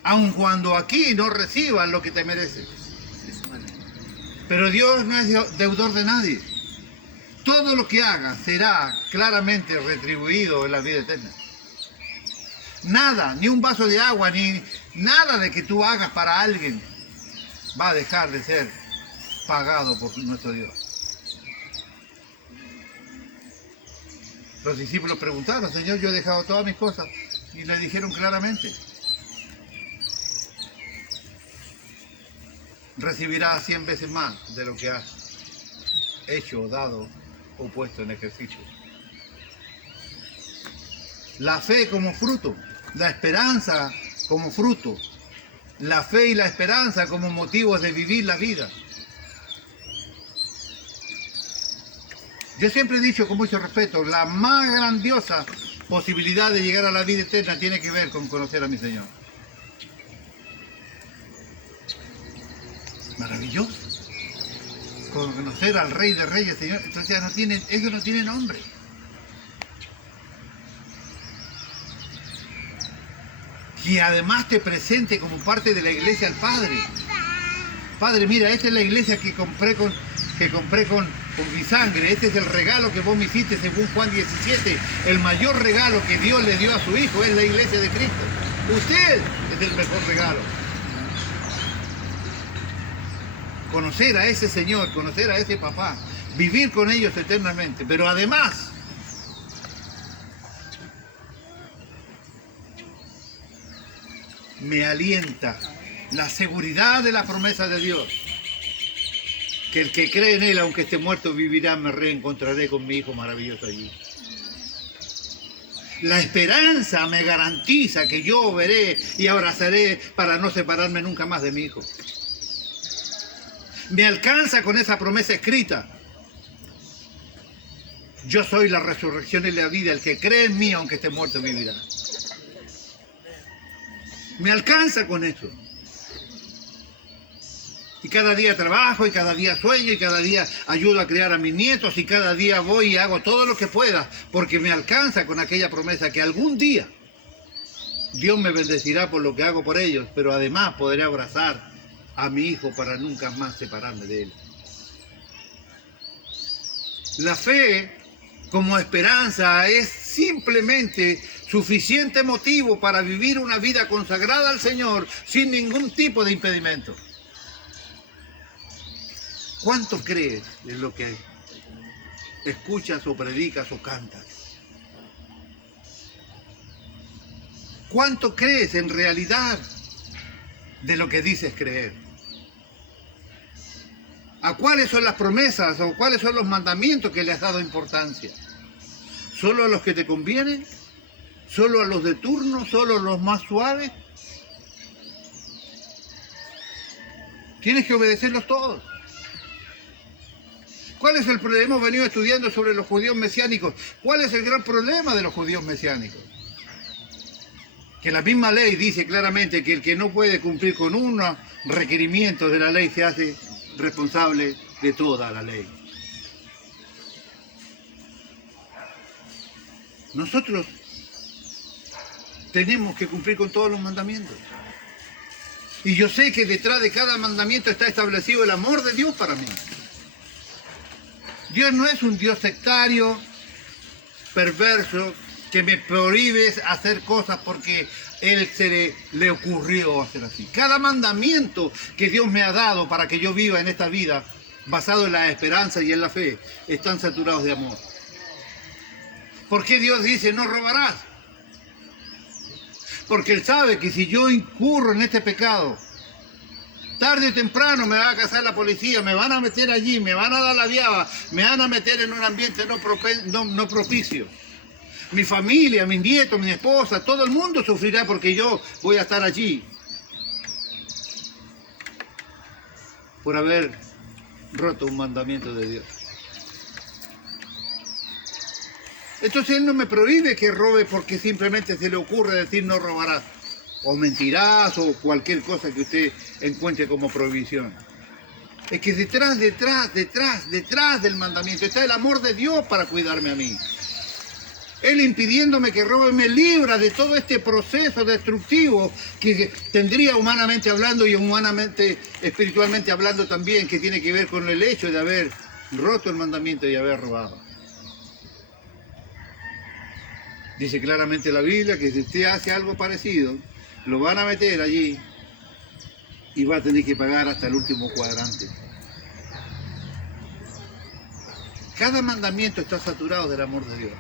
aun cuando aquí no recibas lo que te mereces. Pero Dios no es deudor de nadie. Todo lo que hagas será claramente retribuido en la vida eterna. Nada, ni un vaso de agua, ni nada de que tú hagas para alguien va a dejar de ser pagado por nuestro Dios. Los discípulos preguntaron, Señor, yo he dejado todas mis cosas, y le dijeron claramente, recibirás 100 veces más de lo que has hecho, dado o puesto en ejercicio. La fe como fruto, la esperanza como fruto, la fe y la esperanza como motivos de vivir la vida. Yo siempre he dicho con mucho respeto, la más grandiosa posibilidad de llegar a la vida eterna tiene que ver con conocer a mi Señor. Maravilloso. Conocer al Rey de Reyes, Señor. Entonces eso no tiene nombre. Que además te presente como parte de la iglesia al Padre. Padre, mira, esta es la iglesia que compré con mi sangre. Este es el regalo que vos me hiciste según Juan 17. El mayor regalo que Dios le dio a su Hijo es la iglesia de Cristo. Usted es el mejor regalo. Conocer a ese Señor, conocer a ese papá, vivir con ellos eternamente. Pero además, me alienta la seguridad de la promesa de Dios. Que el que cree en Él, aunque esté muerto, vivirá, me reencontraré con mi Hijo maravilloso allí. La esperanza me garantiza que yo veré y abrazaré para no separarme nunca más de mi Hijo. Me alcanza con esa promesa escrita. Yo soy la resurrección y la vida. El que cree en mí, aunque esté muerto, vivirá. Me alcanza con eso. Y cada día trabajo, y cada día sueño, y cada día ayudo a criar a mis nietos, y cada día voy y hago todo lo que pueda, porque me alcanza con aquella promesa que algún día Dios me bendecirá por lo que hago por ellos, pero además podré abrazar a mi hijo para nunca más separarme de él. La fe como esperanza es simplemente suficiente motivo para vivir una vida consagrada al Señor sin ningún tipo de impedimento. ¿Cuánto crees en lo que escuchas o predicas o cantas? ¿Cuánto crees en realidad de lo que dices creer? ¿A cuáles son las promesas o cuáles son los mandamientos que le has dado importancia? ¿Solo a los que te convienen? ¿Solo a los de turno? ¿Solo a los más suaves? Tienes que obedecerlos todos. ¿Cuál es el problema? Hemos venido estudiando sobre los judíos mesiánicos. ¿Cuál es el gran problema de los judíos mesiánicos? Que la misma ley dice claramente que el que no puede cumplir con unos requerimientos de la ley se hace responsable de toda la ley. Nosotros tenemos que cumplir con todos los mandamientos. Y yo sé que detrás de cada mandamiento está establecido el amor de Dios para mí. Dios no es un Dios sectario, perverso, que me prohíbe hacer cosas porque Él le ocurrió hacer así. Cada mandamiento que Dios me ha dado para que yo viva en esta vida, basado en la esperanza y en la fe, están saturados de amor. ¿Por qué Dios dice no robarás? Porque Él sabe que si yo incurro en este pecado, tarde o temprano me va a cazar la policía, me van a meter allí, me van a dar la viaba, me van a meter en un ambiente no propicio. Mi familia, mis nietos, mi esposa, todo el mundo sufrirá porque yo voy a estar allí. Por haber roto un mandamiento de Dios. Entonces Él no me prohíbe que robe porque simplemente se le ocurre decir no robarás. O mentirás o cualquier cosa que usted encuentre como prohibición. Es que detrás del mandamiento está el amor de Dios para cuidarme a mí. Él impidiéndome que robe me libra de todo este proceso destructivo que tendría humanamente hablando y humanamente, espiritualmente hablando también, que tiene que ver con el hecho de haber roto el mandamiento y haber robado. Dice claramente la Biblia que si usted hace algo parecido, lo van a meter allí y va a tener que pagar hasta el último cuadrante. Cada mandamiento está saturado del amor de Dios.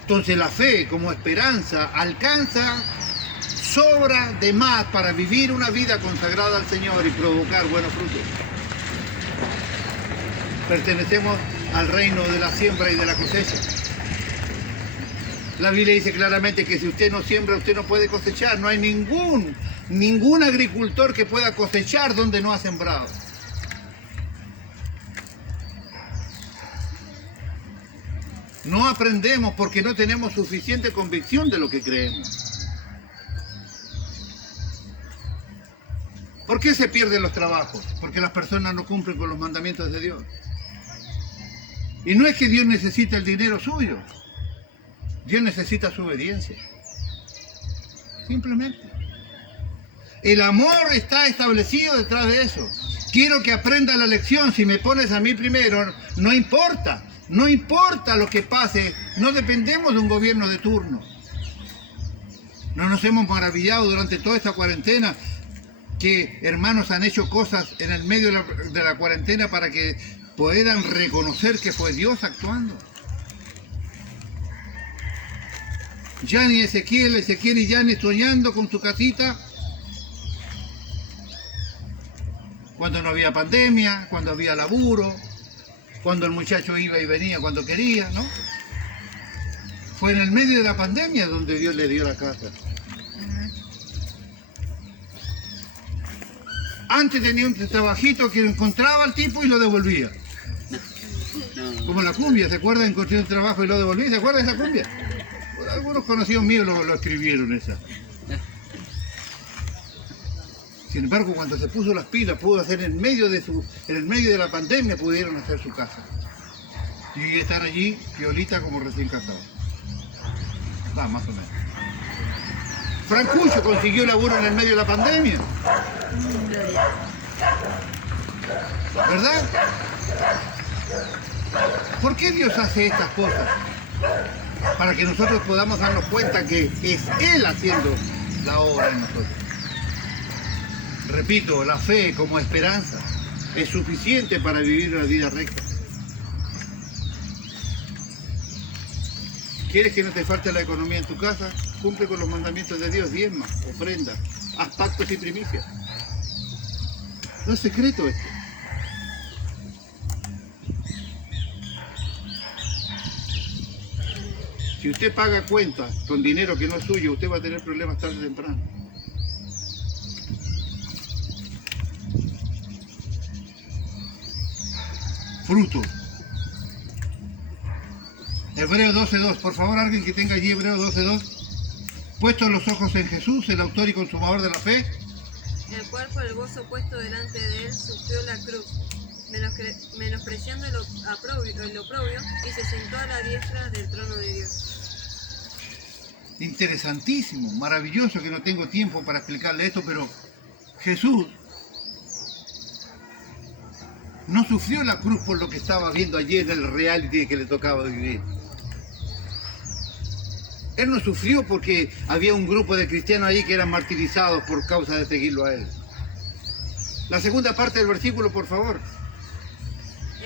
Entonces la fe como esperanza alcanza, sobra de más para vivir una vida consagrada al Señor y provocar buenos frutos. Pertenecemos al reino de la siembra y de la cosecha. La Biblia dice claramente que si usted no siembra, usted no puede cosechar. No hay ningún agricultor que pueda cosechar donde no ha sembrado. No aprendemos porque no tenemos suficiente convicción de lo que creemos. ¿Por qué se pierden los trabajos? Porque las personas no cumplen con los mandamientos de Dios. Y no es que Dios necesite el dinero suyo. Dios necesita su obediencia. Simplemente. El amor está establecido detrás de eso. Quiero que aprenda la lección. Si me pones a mí primero, no importa. No importa lo que pase, no dependemos de un gobierno de turno. No nos hemos maravillado durante toda esta cuarentena que hermanos han hecho cosas en el medio de la cuarentena para que puedan reconocer que fue Dios actuando. Yanni, Ezequiel y Yanni soñando con su casita cuando no había pandemia, cuando había laburo, cuando el muchacho iba y venía cuando quería, ¿no? Fue en el medio de la pandemia donde Dios le dio la casa. Antes tenía un trabajito que encontraba al tipo y lo devolvía. Como la cumbia, ¿se acuerdan? Encontré un trabajo y lo devolví. ¿Se acuerdan de esa cumbia? Algunos conocidos míos lo escribieron esa. Sin embargo, cuando se puso las pilas, pudo hacer en el medio de la pandemia, pudieron hacer su casa. Y estar allí, piolita como recién casado. Va, más o menos. Francucho consiguió laburo en el medio de la pandemia. Gloria. ¿Verdad? ¿Por qué Dios hace estas cosas? Para que nosotros podamos darnos cuenta que es Él haciendo la obra en nosotros. Repito, la fe como esperanza es suficiente para vivir una vida recta. ¿Quieres que no te falte la economía en tu casa? Cumple con los mandamientos de Dios, diezma, ofrenda, haz pactos y primicias. No es secreto esto. Si usted paga cuentas con dinero que no es suyo, usted va a tener problemas tarde o temprano. Fruto. Hebreos 12:2. Por favor, alguien que tenga allí Hebreos 12:2. Puestos los ojos en Jesús, el autor y consumador de la fe. El cual por el gozo puesto delante de él sufrió la cruz, menospreciando el oprobio, y se sentó a la diestra del trono de Dios. Interesantísimo, maravilloso, que no tengo tiempo para explicarle esto, pero Jesús no sufrió la cruz por lo que estaba viendo ayer en el reality que le tocaba vivir. Él no sufrió porque había un grupo de cristianos ahí que eran martirizados por causa de seguirlo a él. La segunda parte del versículo, por favor.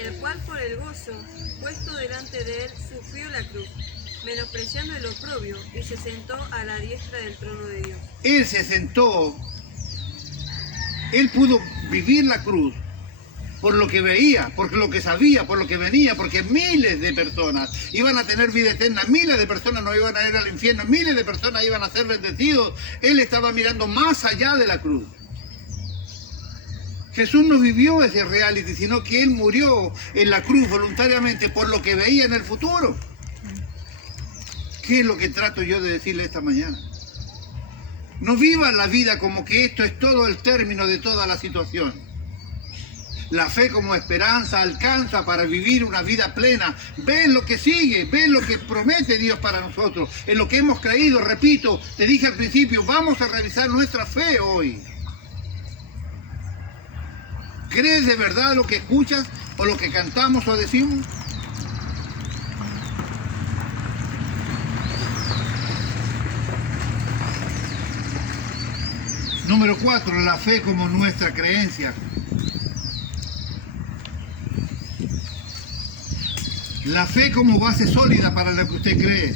El cual por el gozo puesto delante de él sufrió la cruz, menospreciando el oprobio, y se sentó a la diestra del trono de Dios. Él se sentó, él pudo vivir la cruz por lo que veía, por lo que sabía, por lo que venía, porque miles de personas iban a tener vida eterna, miles de personas no iban a ir al infierno, miles de personas iban a ser bendecidos. Él estaba mirando más allá de la cruz. Jesús no vivió ese reality, sino que Él murió en la cruz voluntariamente por lo que veía en el futuro. ¿Qué es lo que trato yo de decirle esta mañana? No vivan la vida como que esto es todo el término de toda la situación. La fe como esperanza alcanza para vivir una vida plena. Ven lo que sigue, ven lo que promete Dios para nosotros, en lo que hemos creído. Repito, te dije al principio, vamos a revisar nuestra fe hoy. ¿Crees de verdad lo que escuchas o lo que cantamos o decimos? Número 4, la fe como nuestra creencia. La fe como base sólida para lo que usted cree.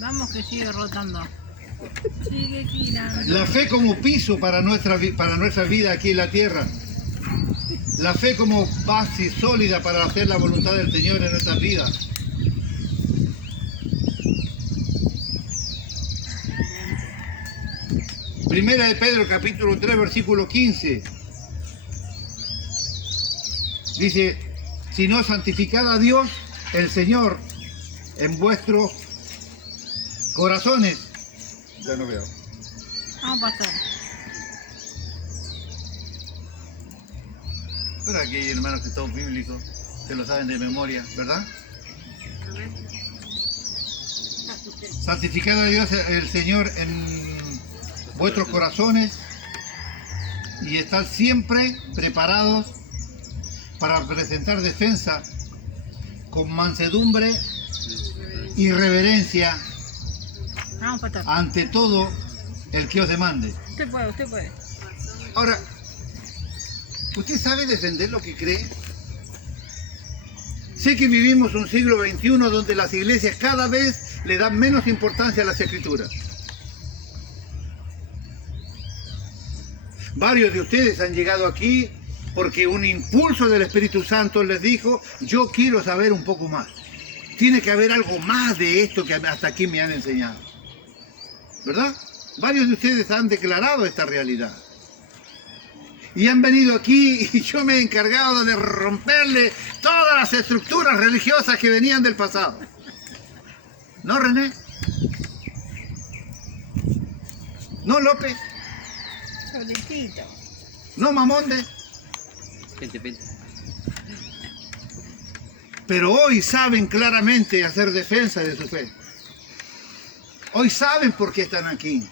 Vamos que sigue rotando. Sigue girando. La fe como piso para nuestra vida aquí en la tierra. La fe como base sólida para hacer la voluntad del Señor en nuestras vidas. Primera de Pedro, capítulo 3, versículo 15. Dice, sino santificad a Dios, el Señor, en vuestros corazones. Ya no veo. Vamos, pastor. Pero aquí hay hermanos que son bíblicos, que lo saben de memoria, ¿verdad? Amén. Santificad a Dios el Señor en vuestros corazones y estad siempre preparados para presentar defensa con mansedumbre y reverencia Vamos, pastor. ante todo el que os demande. Usted puede, usted puede. Ahora, ¿usted sabe defender lo que cree? Sé que vivimos un siglo XXI donde las iglesias cada vez le dan menos importancia a las escrituras. Varios de ustedes han llegado aquí porque un impulso del Espíritu Santo les dijo, yo quiero saber un poco más. Tiene que haber algo más de esto que hasta aquí me han enseñado. ¿Verdad? Varios de ustedes han declarado esta realidad. Y han venido aquí y yo me he encargado de romperle todas las estructuras religiosas que venían del pasado. ¿No, René? ¿No, López? Solicito. ¿No, Mamonde? Pente. Pero hoy saben claramente hacer defensa de su fe. Hoy saben por qué están aquí.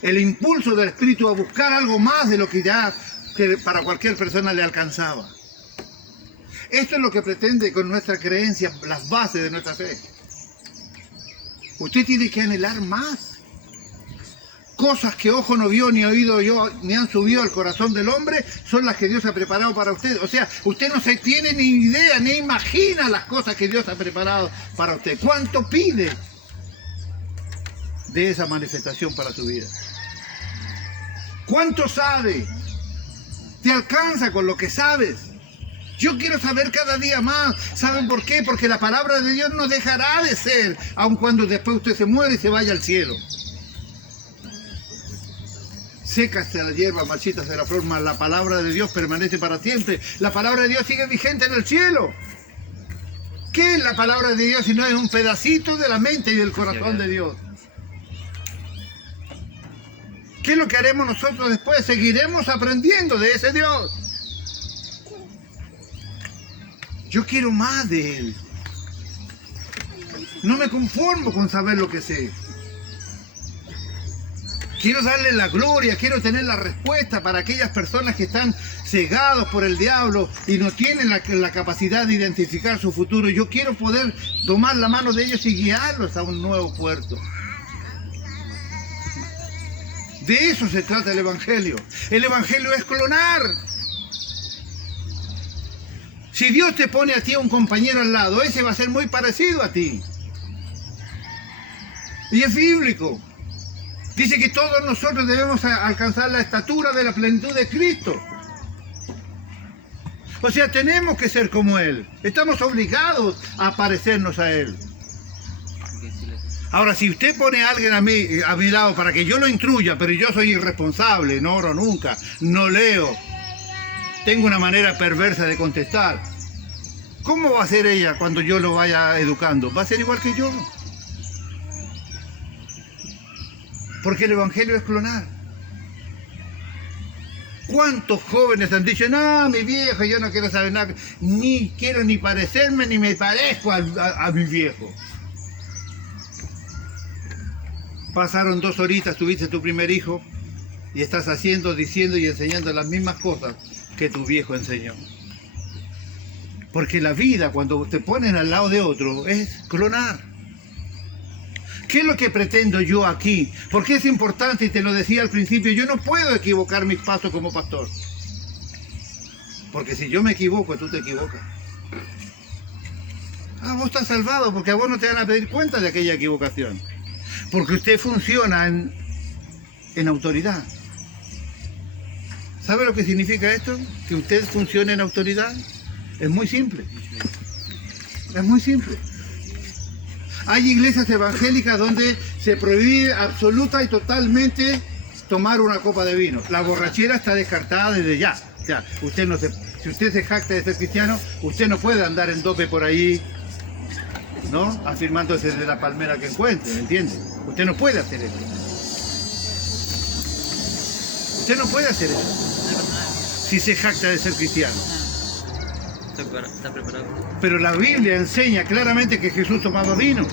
El impulso del Espíritu a buscar algo más de lo que ya para cualquier persona le alcanzaba. Esto es lo que pretende con nuestra creencia, las bases de nuestra fe. Usted tiene que anhelar más. Cosas que ojo no vio, ni oído yo, ni han subido al corazón del hombre, son las que Dios ha preparado para usted. O sea, usted no se tiene ni idea, ni imagina las cosas que Dios ha preparado para usted. ¿Cuánto pide de esa manifestación para tu vida? ¿Cuánto sabe? ¿Te alcanza con lo que sabes? Yo quiero saber cada día más. ¿Saben por qué? Porque la palabra de Dios no dejará de ser, aun cuando después usted se muere y se vaya al cielo. Sécase la hierba, marchítase la flor, mas la palabra de Dios permanece para siempre. La palabra de Dios sigue vigente en el cielo. ¿Qué es la palabra de Dios si no es un pedacito de la mente y del corazón de Dios? ¿Qué es lo que haremos nosotros después? Seguiremos aprendiendo de ese Dios. Yo quiero más de Él. No me conformo con saber lo que sé. Quiero darle la gloria, quiero tener la respuesta para aquellas personas que están cegados por el diablo y no tienen la capacidad de identificar su futuro. Yo quiero poder tomar la mano de ellos y guiarlos a un nuevo puerto. De eso se trata el Evangelio. El Evangelio es clonar. Si Dios te pone a ti a un compañero al lado, ese va a ser muy parecido a ti. Y es bíblico. Dice que todos nosotros debemos alcanzar la estatura de la plenitud de Cristo. O sea, tenemos que ser como Él. Estamos obligados a parecernos a Él. Ahora, si usted pone a alguien a mi lado para que yo lo instruya, pero yo soy irresponsable, no oro nunca, no leo, tengo una manera perversa de contestar, ¿cómo va a ser ella cuando yo lo vaya educando? Va a ser igual que yo. Porque el Evangelio es clonar. ¿Cuántos jóvenes han dicho, no, mi viejo, yo no quiero saber nada, ni quiero ni parecerme, ni me parezco a mi viejo? Pasaron 2 horitas, tuviste tu primer hijo y estás haciendo, diciendo y enseñando las mismas cosas que tu viejo enseñó. Porque la vida, cuando te ponen al lado de otro, es clonar. ¿Qué es lo que pretendo yo aquí? Porque es importante, y te lo decía al principio, yo no puedo equivocar mis pasos como pastor. Porque si yo me equivoco, tú te equivocas. Vos estás salvado porque a vos no te van a pedir cuenta de aquella equivocación. Porque usted funciona en autoridad. ¿Sabe lo que significa esto? Que usted funcione en autoridad. Es muy simple. Es muy simple. Hay iglesias evangélicas donde se prohíbe absoluta y totalmente tomar una copa de vino. La borrachera está descartada desde ya. O sea, si usted se jacta de ser cristiano, usted no puede andar en dope por ahí, ¿no? Afirmándose de la palmera que encuentre, ¿me entiende? Usted no puede hacer eso. Usted no puede hacer eso si se jacta de ser cristiano. Está preparado. Pero la Biblia enseña claramente que Jesús tomaba vino,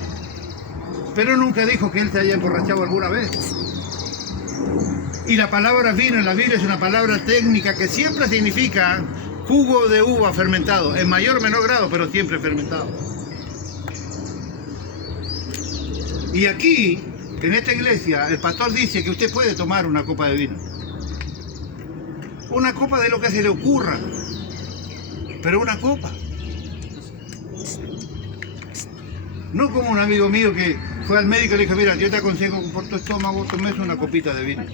pero nunca dijo que Él se haya emborrachado alguna vez. Y la palabra vino en la Biblia es una palabra técnica que siempre significa jugo de uva fermentado, en mayor o menor grado, pero siempre fermentado. Y aquí, en esta iglesia, el pastor dice que usted puede tomar una copa de vino. Una copa de lo que se le ocurra. Pero una copa. No como un amigo mío que fue al médico y le dijo, mira, yo te aconsejo por tu estómago tomes una copita de vino.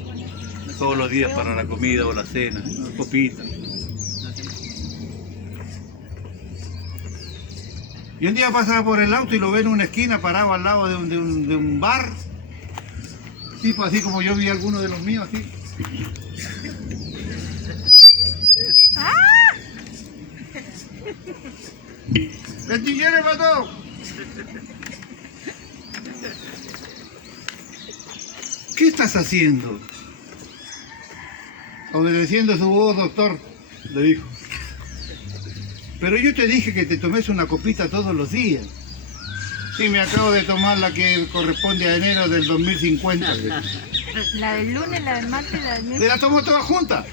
Todos los días para la comida o la cena, una copita. Y un día pasaba por el auto y lo ve en una esquina parado al lado de un bar. Tipo así como yo vi a algunos de los míos, así. ¡El DJ le mató! ¿Qué estás haciendo? Obedeciendo su voz, doctor, le dijo. Pero yo te dije que te tomes una copita todos los días. Sí, me acabo de tomar la que corresponde a enero del 2050. La del lunes, la del martes, la del Te miércoles. la tomo toda junta.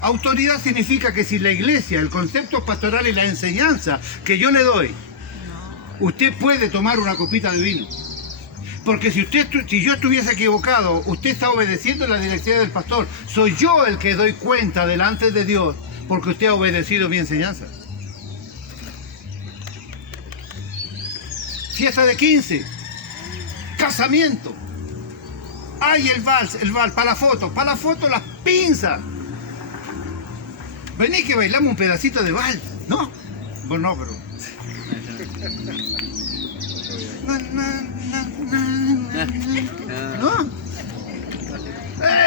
Autoridad significa que si la iglesia, el concepto pastoral y la enseñanza que yo le doy, usted puede tomar una copita de vino. Porque si yo estuviese equivocado, usted está obedeciendo la dirección del pastor. Soy yo el que doy cuenta delante de Dios porque usted ha obedecido mi enseñanza. Fiesta de 15, casamiento. Ay, el vals, para la foto las pinzas. Vení que bailamos un pedacito de vals, ¿no? Bueno, no, pero... ¿No?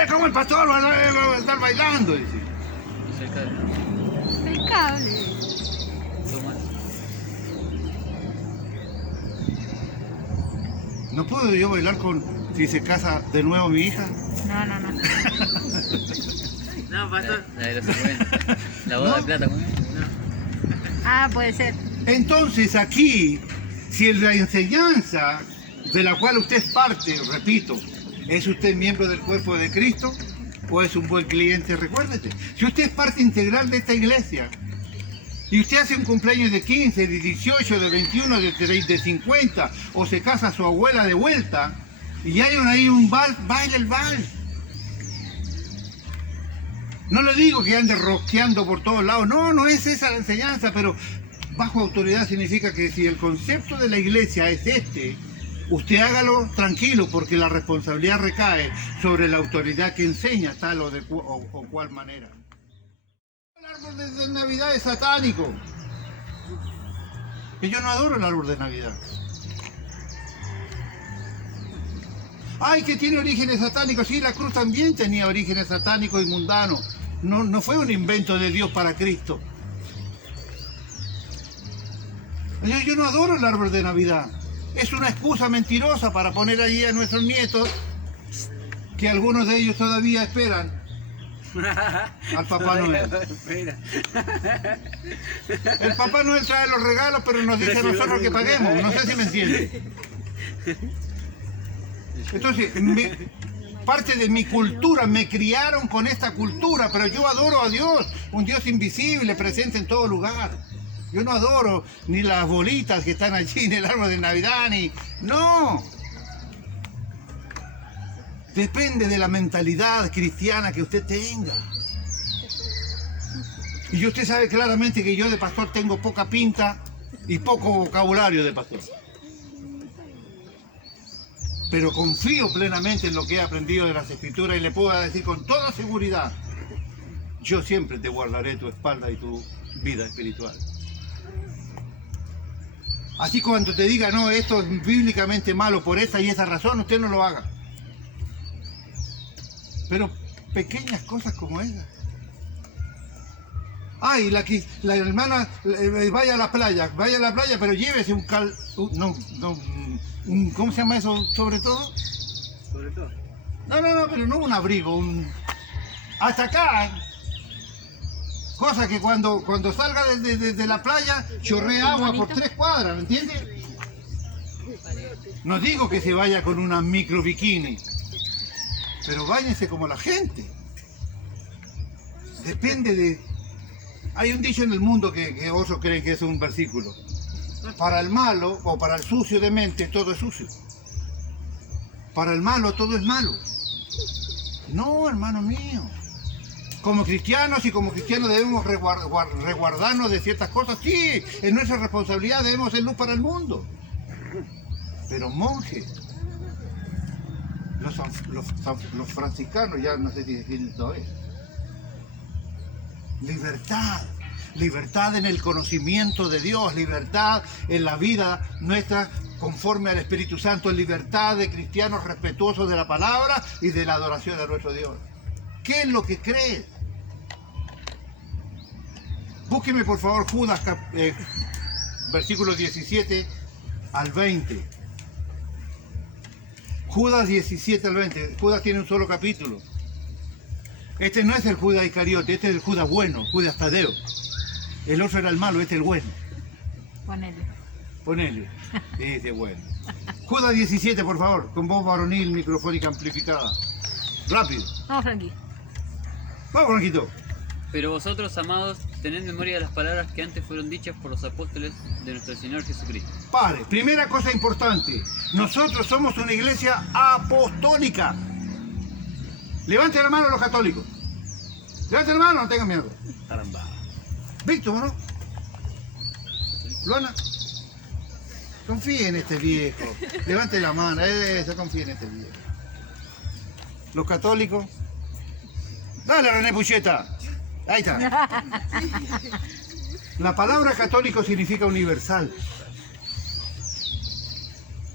¿Cómo el pastor va a estar bailando? Dice. El cable. ¿No puedo yo bailar si se casa de nuevo mi hija? No. No, pastor. La boda de plata, ¿cómo es? Ah, puede ser. Entonces aquí, si la enseñanza de la cual usted es parte, repito, ¿es usted miembro del cuerpo de Cristo o es un buen cliente? Recuérdese, si usted es parte integral de esta iglesia y usted hace un cumpleaños de 15, de 18, de 21, de 50 o se casa su abuela de vuelta y hay ahí un vals, baile el vals. No le digo que ande rosqueando por todos lados, no es esa la enseñanza, pero bajo autoridad significa que si el concepto de la iglesia es este, usted hágalo tranquilo porque la responsabilidad recae sobre la autoridad que enseña tal o cual manera. El árbol de Navidad es satánico. Que yo no adoro el árbol de Navidad. Ay, que tiene orígenes satánicos. Sí, la cruz también tenía orígenes satánicos y mundanos. No fue un invento de Dios para Cristo. Yo no adoro el árbol de Navidad. Es una excusa mentirosa para poner allí a nuestros nietos, que algunos de ellos todavía esperan al Papá Noel. El Papá Noel trae los regalos, pero nos dice a nosotros que paguemos. No sé si me entiende. Entonces, parte de mi cultura, me criaron con esta cultura, pero yo adoro a Dios, un Dios invisible, presente en todo lugar. Yo no adoro ni las bolitas que están allí en el árbol de Navidad, ni... ¡No! Depende de la mentalidad cristiana que usted tenga. Y usted sabe claramente que yo de pastor tengo poca pinta y poco vocabulario de pastor. Pero confío plenamente en lo que he aprendido de las Escrituras y le puedo decir con toda seguridad, yo siempre te guardaré tu espalda y tu vida espiritual. Así cuando te diga, no, esto es bíblicamente malo por esta y esa razón, usted no lo haga. Pero pequeñas cosas como esas. Ay, la hermana vaya a la playa, pero llévese ¿cómo se llama eso? ¿Sobre todo? Sobre todo. No, pero no un abrigo, hasta acá. Cosa que cuando salga de la playa, chorrea agua por 3 cuadras, ¿me entiende? No digo que se vaya con una micro bikini, pero váyanse como la gente. Depende de... Hay un dicho en el mundo que otros creen que es un versículo. Para el malo o para el sucio de mente todo es sucio. Para el malo todo es malo. No, hermano mío. Como cristianos debemos resguardarnos de ciertas cosas. Sí, es nuestra responsabilidad, debemos ser luz para el mundo. Pero monjes, los franciscanos, ya no sé si decir todavía. Libertad en el conocimiento de Dios, libertad en la vida nuestra conforme al Espíritu Santo, libertad de cristianos respetuosos de la palabra y de la adoración a nuestro Dios. ¿Qué es lo que crees? Búsqueme por favor Judas, versículos 17 al 20. Judas 17 al 20. Judas tiene un solo capítulo. Este no es el Judas Iscariote, este es el Judas bueno, Judas Tadeo. El otro era el malo, este el bueno. Ponele. Ponele. Este es bueno. Judas 17, por favor, con voz varonil, microfónica amplificada. Rápido. Vamos, Frankie. Vamos, Franquito. Pero vosotros, amados, tened memoria de las palabras que antes fueron dichas por los apóstoles de nuestro Señor Jesucristo. Pare, primera cosa importante. Nosotros somos una iglesia apostólica. Levante la mano los católicos. Levante la mano, no tengan miedo. Caramba. Víctor, ¿no? Luana. Confíe en este viejo. Levante la mano. Eso, confíe en este viejo. Los católicos. Dale, René Pucheta. Ahí está. La palabra católico significa universal.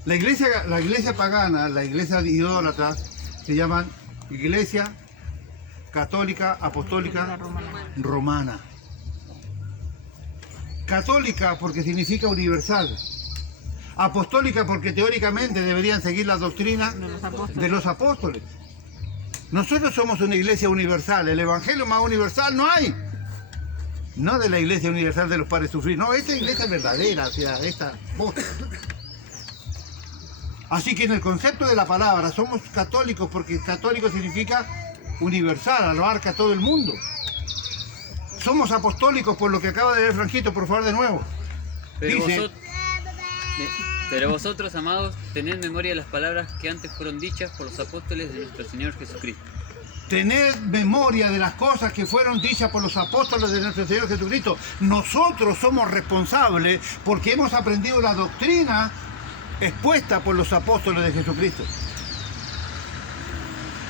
La iglesia pagana, la iglesia idólatra, se llaman Iglesia Católica Apostólica Romana. Católica porque significa universal. Apostólica porque teóricamente deberían seguir la doctrina de los apóstoles. Nosotros somos una iglesia universal. El evangelio más universal no hay. No de la iglesia universal de los padres sufrir. No, esta iglesia es verdadera, o sea, esta posta. Así que en el concepto de la palabra somos católicos porque católico significa universal, abarca a todo el mundo. Somos apostólicos por lo que acaba de leer Franquito, por favor, de nuevo. Pero vosotros, amados, tened memoria de las palabras que antes fueron dichas por los apóstoles de nuestro Señor Jesucristo. Tened memoria de las cosas que fueron dichas por los apóstoles de nuestro Señor Jesucristo. Nosotros somos responsables porque hemos aprendido la doctrina expuesta por los apóstoles de Jesucristo.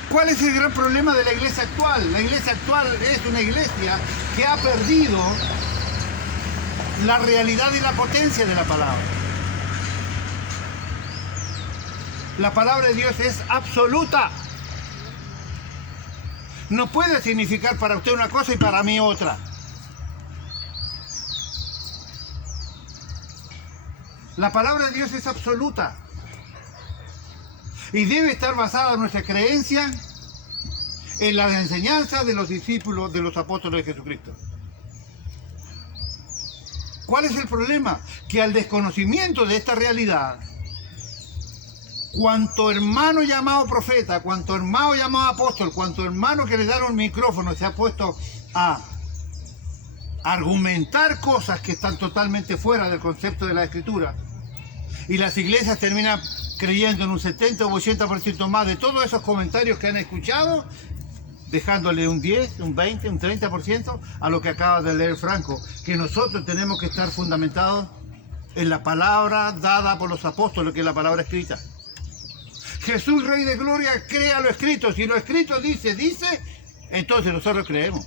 ¿Cuál es el gran problema de la iglesia actual? La iglesia actual es una iglesia que ha perdido la realidad y la potencia de la palabra. La palabra de Dios es absoluta. No puede significar para usted una cosa y para mí otra. La palabra de Dios es absoluta. Y debe estar basada nuestra creencia en las enseñanzas de los discípulos de los apóstoles de Jesucristo. ¿Cuál es el problema? Que al desconocimiento de esta realidad, cuanto hermano llamado profeta, cuanto hermano llamado apóstol, cuanto hermano que le dieron micrófono se ha puesto a argumentar cosas que están totalmente fuera del concepto de la Escritura, y las iglesias terminan creyendo en un 70 o 80% más de todos esos comentarios que han escuchado, dejándole un 10, un 20, un 30% a lo que acaba de leer Franco, que nosotros tenemos que estar fundamentados en la palabra dada por los apóstoles, que es la palabra escrita. Jesús, Rey de Gloria, crea lo escrito. Si lo escrito dice, entonces nosotros creemos.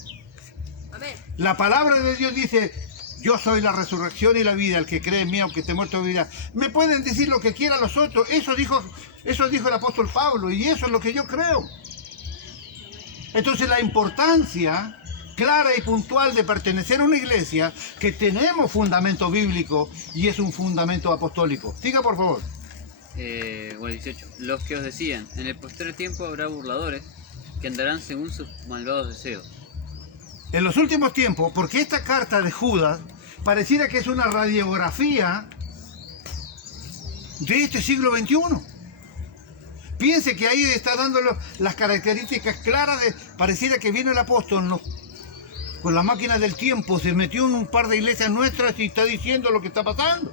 Amén. La palabra de Dios dice: yo soy la resurrección y la vida, el que cree en mí, aunque esté muerto, vivirá. Me pueden decir lo que quieran los otros, eso dijo el apóstol Pablo, y eso es lo que yo creo. Entonces la importancia clara y puntual de pertenecer a una iglesia que tenemos fundamento bíblico y es un fundamento apostólico. Siga, por favor. 18. Los que os decían, en el posterior tiempo habrá burladores que andarán según sus malvados deseos. En los últimos tiempos, porque esta carta de Judas pareciera que es una radiografía de este siglo XXI. Piense que ahí está dando las características claras de, pareciera que viene el apóstol con la máquina del tiempo, se metió en un par de iglesias nuestras y está diciendo lo que está pasando.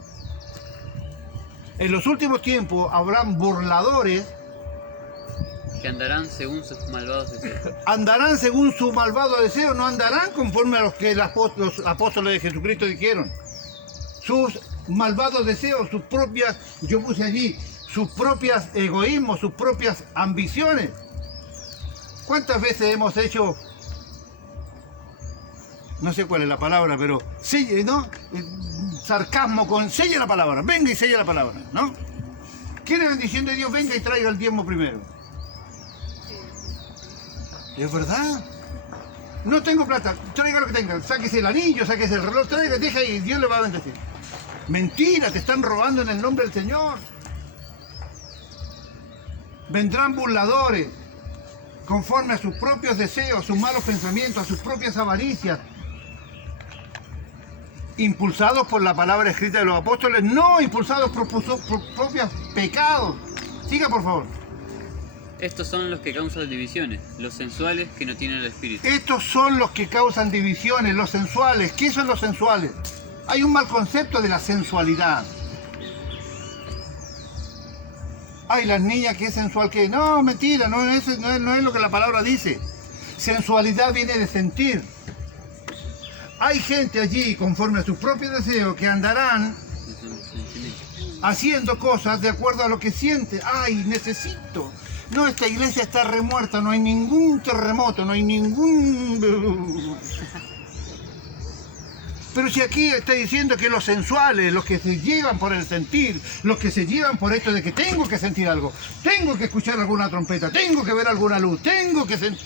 En los últimos tiempos habrán burladores que andarán según sus malvados deseos. Andarán según su malvado deseo, no andarán conforme a los que los apóstoles de Jesucristo dijeron. Sus malvados deseos, sus propias, yo puse allí, sus propios egoísmos, sus propias ambiciones. ¿Cuántas veces hemos hecho, no sé cuál es la palabra, pero ¿no? Sarcasmo con sella la palabra, venga y sella la palabra, ¿no? ¿Quiere bendición de Dios? Venga y traiga el diezmo primero. Es verdad. No tengo plata, traiga lo que tenga, sáquese el anillo, sáquese el reloj, traiga, deja y Dios le va a bendecir. Mentira, te están robando en el nombre del Señor. Vendrán burladores, conforme a sus propios deseos, sus malos pensamientos, a sus propias avaricias. impulsados por la palabra escrita de los apóstoles, no impulsados por sus propios pecados. Siga, por favor. Estos son los que causan divisiones, los sensuales que no tienen el espíritu. Estos son los que causan divisiones, los sensuales. ¿Qué son los sensuales? Hay un mal concepto de la sensualidad. Ay, las niñas, ¿qué sensual que es? No, mentira, no es lo que la palabra dice. Sensualidad viene de sentir. Hay gente allí, conforme a sus propios deseos, que andarán haciendo cosas de acuerdo a lo que siente. Ay, necesito. No, esta iglesia está remuerta, no hay ningún terremoto, no hay ningún... Pero si aquí está diciendo que los sensuales, los que se llevan por el sentir, los que se llevan por esto de que tengo que sentir algo, tengo que escuchar alguna trompeta, tengo que ver alguna luz, tengo que sentir...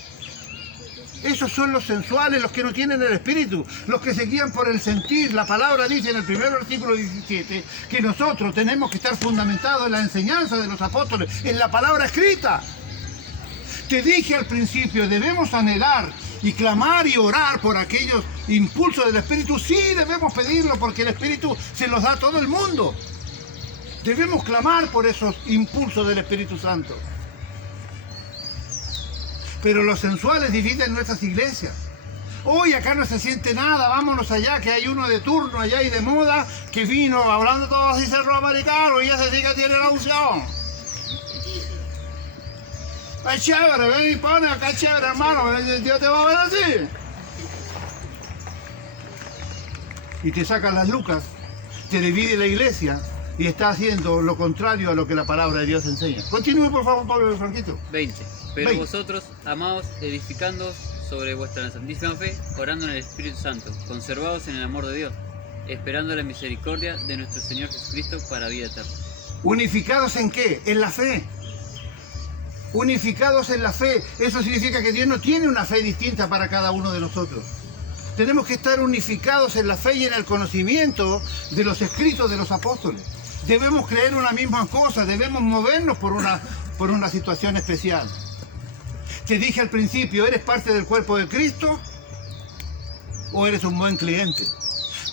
Esos son los sensuales, los que no tienen el espíritu, los que se guían por el sentir. La palabra dice en el primer versículo 17 que nosotros tenemos que estar fundamentados en la enseñanza de los apóstoles, en la palabra escrita. Te dije al principio, debemos anhelar y clamar y orar por aquellos impulsos del espíritu. Sí, debemos pedirlo porque el espíritu se los da a todo el mundo. Debemos clamar por esos impulsos del Espíritu Santo. Pero los sensuales dividen nuestras iglesias. Hoy acá no se siente nada, vámonos allá, que hay uno de turno allá y de moda, que vino hablando todo así cerro americano y ya se dice que tiene la unción. Es chévere, ven y pone acá, es chévere, hermano, Dios te va a ver así. Y te sacan las lucas, te divide la iglesia y está haciendo lo contrario a lo que la palabra de Dios enseña. Continúe, por favor, Pablo Franquito. 20. Pero 20. vosotros, amados, edificándoos sobre vuestra santísima fe, orando en el Espíritu Santo, conservados en el amor de Dios, esperando la misericordia de nuestro Señor Jesucristo para vida eterna. ¿Unificados en qué? En la fe. Unificados en la fe. Eso significa que Dios no tiene una fe distinta para cada uno de nosotros. Tenemos que estar unificados en la fe y en el conocimiento de los escritos de los apóstoles. Debemos creer una misma cosa, debemos movernos por una situación especial. Te dije al principio, ¿eres parte del cuerpo de Cristo o eres un buen cliente?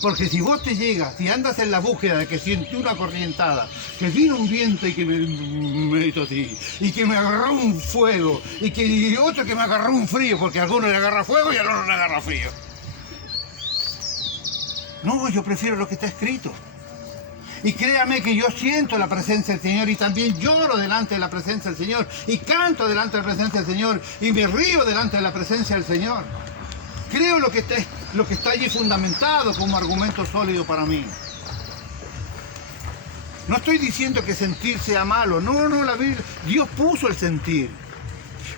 Porque si vos te llegas, si andas en la búsqueda de que siento una corrientada, que vino un viento y que me hizo así, y que me agarró un fuego, y otro que me agarró un frío, porque a alguno le agarra fuego y a otro le agarra frío. No, yo prefiero lo que está escrito. Y créame que yo siento la presencia del Señor y también lloro delante de la presencia del Señor y canto delante de la presencia del Señor y me río delante de la presencia del Señor. Creo lo que está allí fundamentado como argumento sólido para mí. No estoy diciendo que sentir sea malo, no, la Biblia, Dios puso el sentir.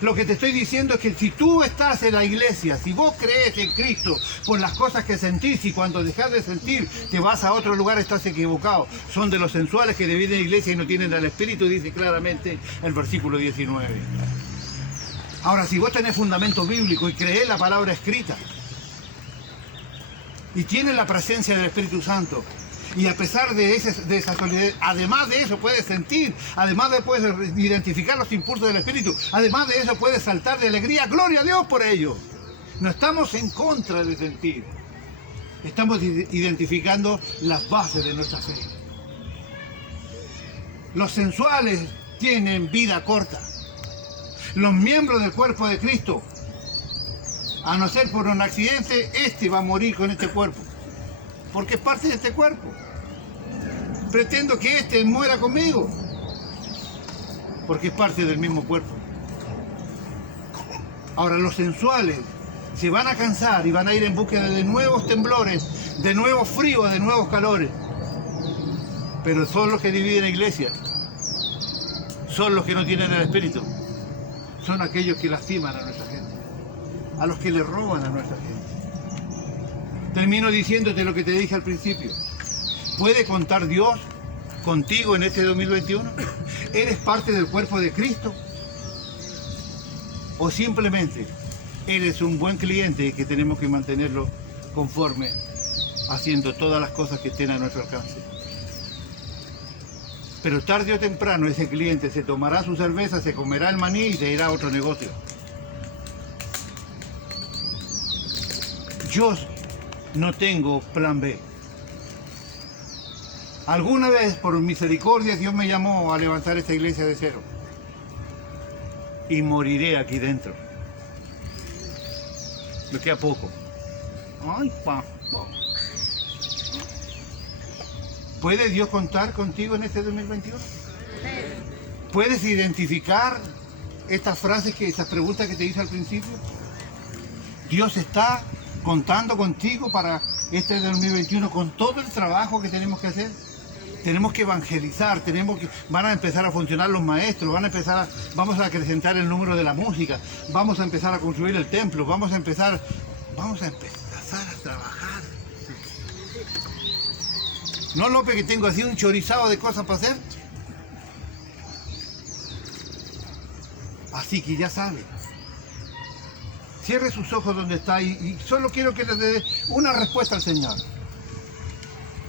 Lo que te estoy diciendo es que si tú estás en la iglesia, si vos crees en Cristo por las cosas que sentís y cuando dejas de sentir te vas a otro lugar, estás equivocado. Son de los sensuales que dividen la iglesia y no tienen al Espíritu, dice claramente el versículo 19. Ahora, si vos tenés fundamento bíblico y creés la palabra escrita y tienes la presencia del Espíritu Santo, y a pesar de esa solidez, además de eso puedes sentir, además de puedes identificar los impulsos del Espíritu, además de eso puedes saltar de alegría, gloria a Dios por ello. No estamos en contra de sentir, estamos identificando las bases de nuestra fe. Los sensuales tienen vida corta. Los miembros del cuerpo de Cristo, a no ser por un accidente, va a morir con este cuerpo, porque es parte de este cuerpo. Pretendo que muera conmigo, porque es parte del mismo cuerpo. Ahora, los sensuales se van a cansar y van a ir en búsqueda de nuevos temblores, de nuevos fríos, de nuevos calores. Pero son los que dividen la iglesia, son los que no tienen el Espíritu, son aquellos que lastiman a nuestra gente, a los que le roban a nuestra gente. Termino diciéndote lo que te dije al principio. ¿Puede contar Dios contigo en este 2021? ¿Eres parte del cuerpo de Cristo? ¿O simplemente eres un buen cliente que tenemos que mantenerlo conforme, haciendo todas las cosas que estén a nuestro alcance? Pero tarde o temprano ese cliente se tomará su cerveza, se comerá el maní y se irá a otro negocio. Yo no tengo plan B. Alguna vez, por misericordia, Dios me llamó a levantar esta iglesia de cero. Y moriré aquí dentro. Me queda poco. Ay, papá. ¿Puede Dios contar contigo en este 2021? ¿Puedes identificar estas frases, estas preguntas que te hice al principio? Dios está contando contigo para este 2021 con todo el trabajo que tenemos que hacer. Tenemos que evangelizar, van a empezar a funcionar los maestros, vamos a acrecentar el número de la música, vamos a empezar a construir el templo, vamos a empezar a trabajar. No, López, que tengo así un chorizado de cosas para hacer. Así que ya sabe. Cierre sus ojos donde está y solo quiero que le dé una respuesta al Señor.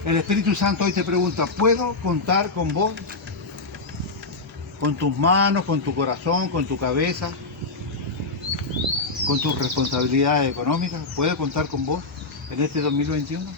El Espíritu Santo hoy te pregunta, ¿puedo contar con vos? Con tus manos, con tu corazón, con tu cabeza, con tus responsabilidades económicas. ¿Puedo contar con vos en este 2021?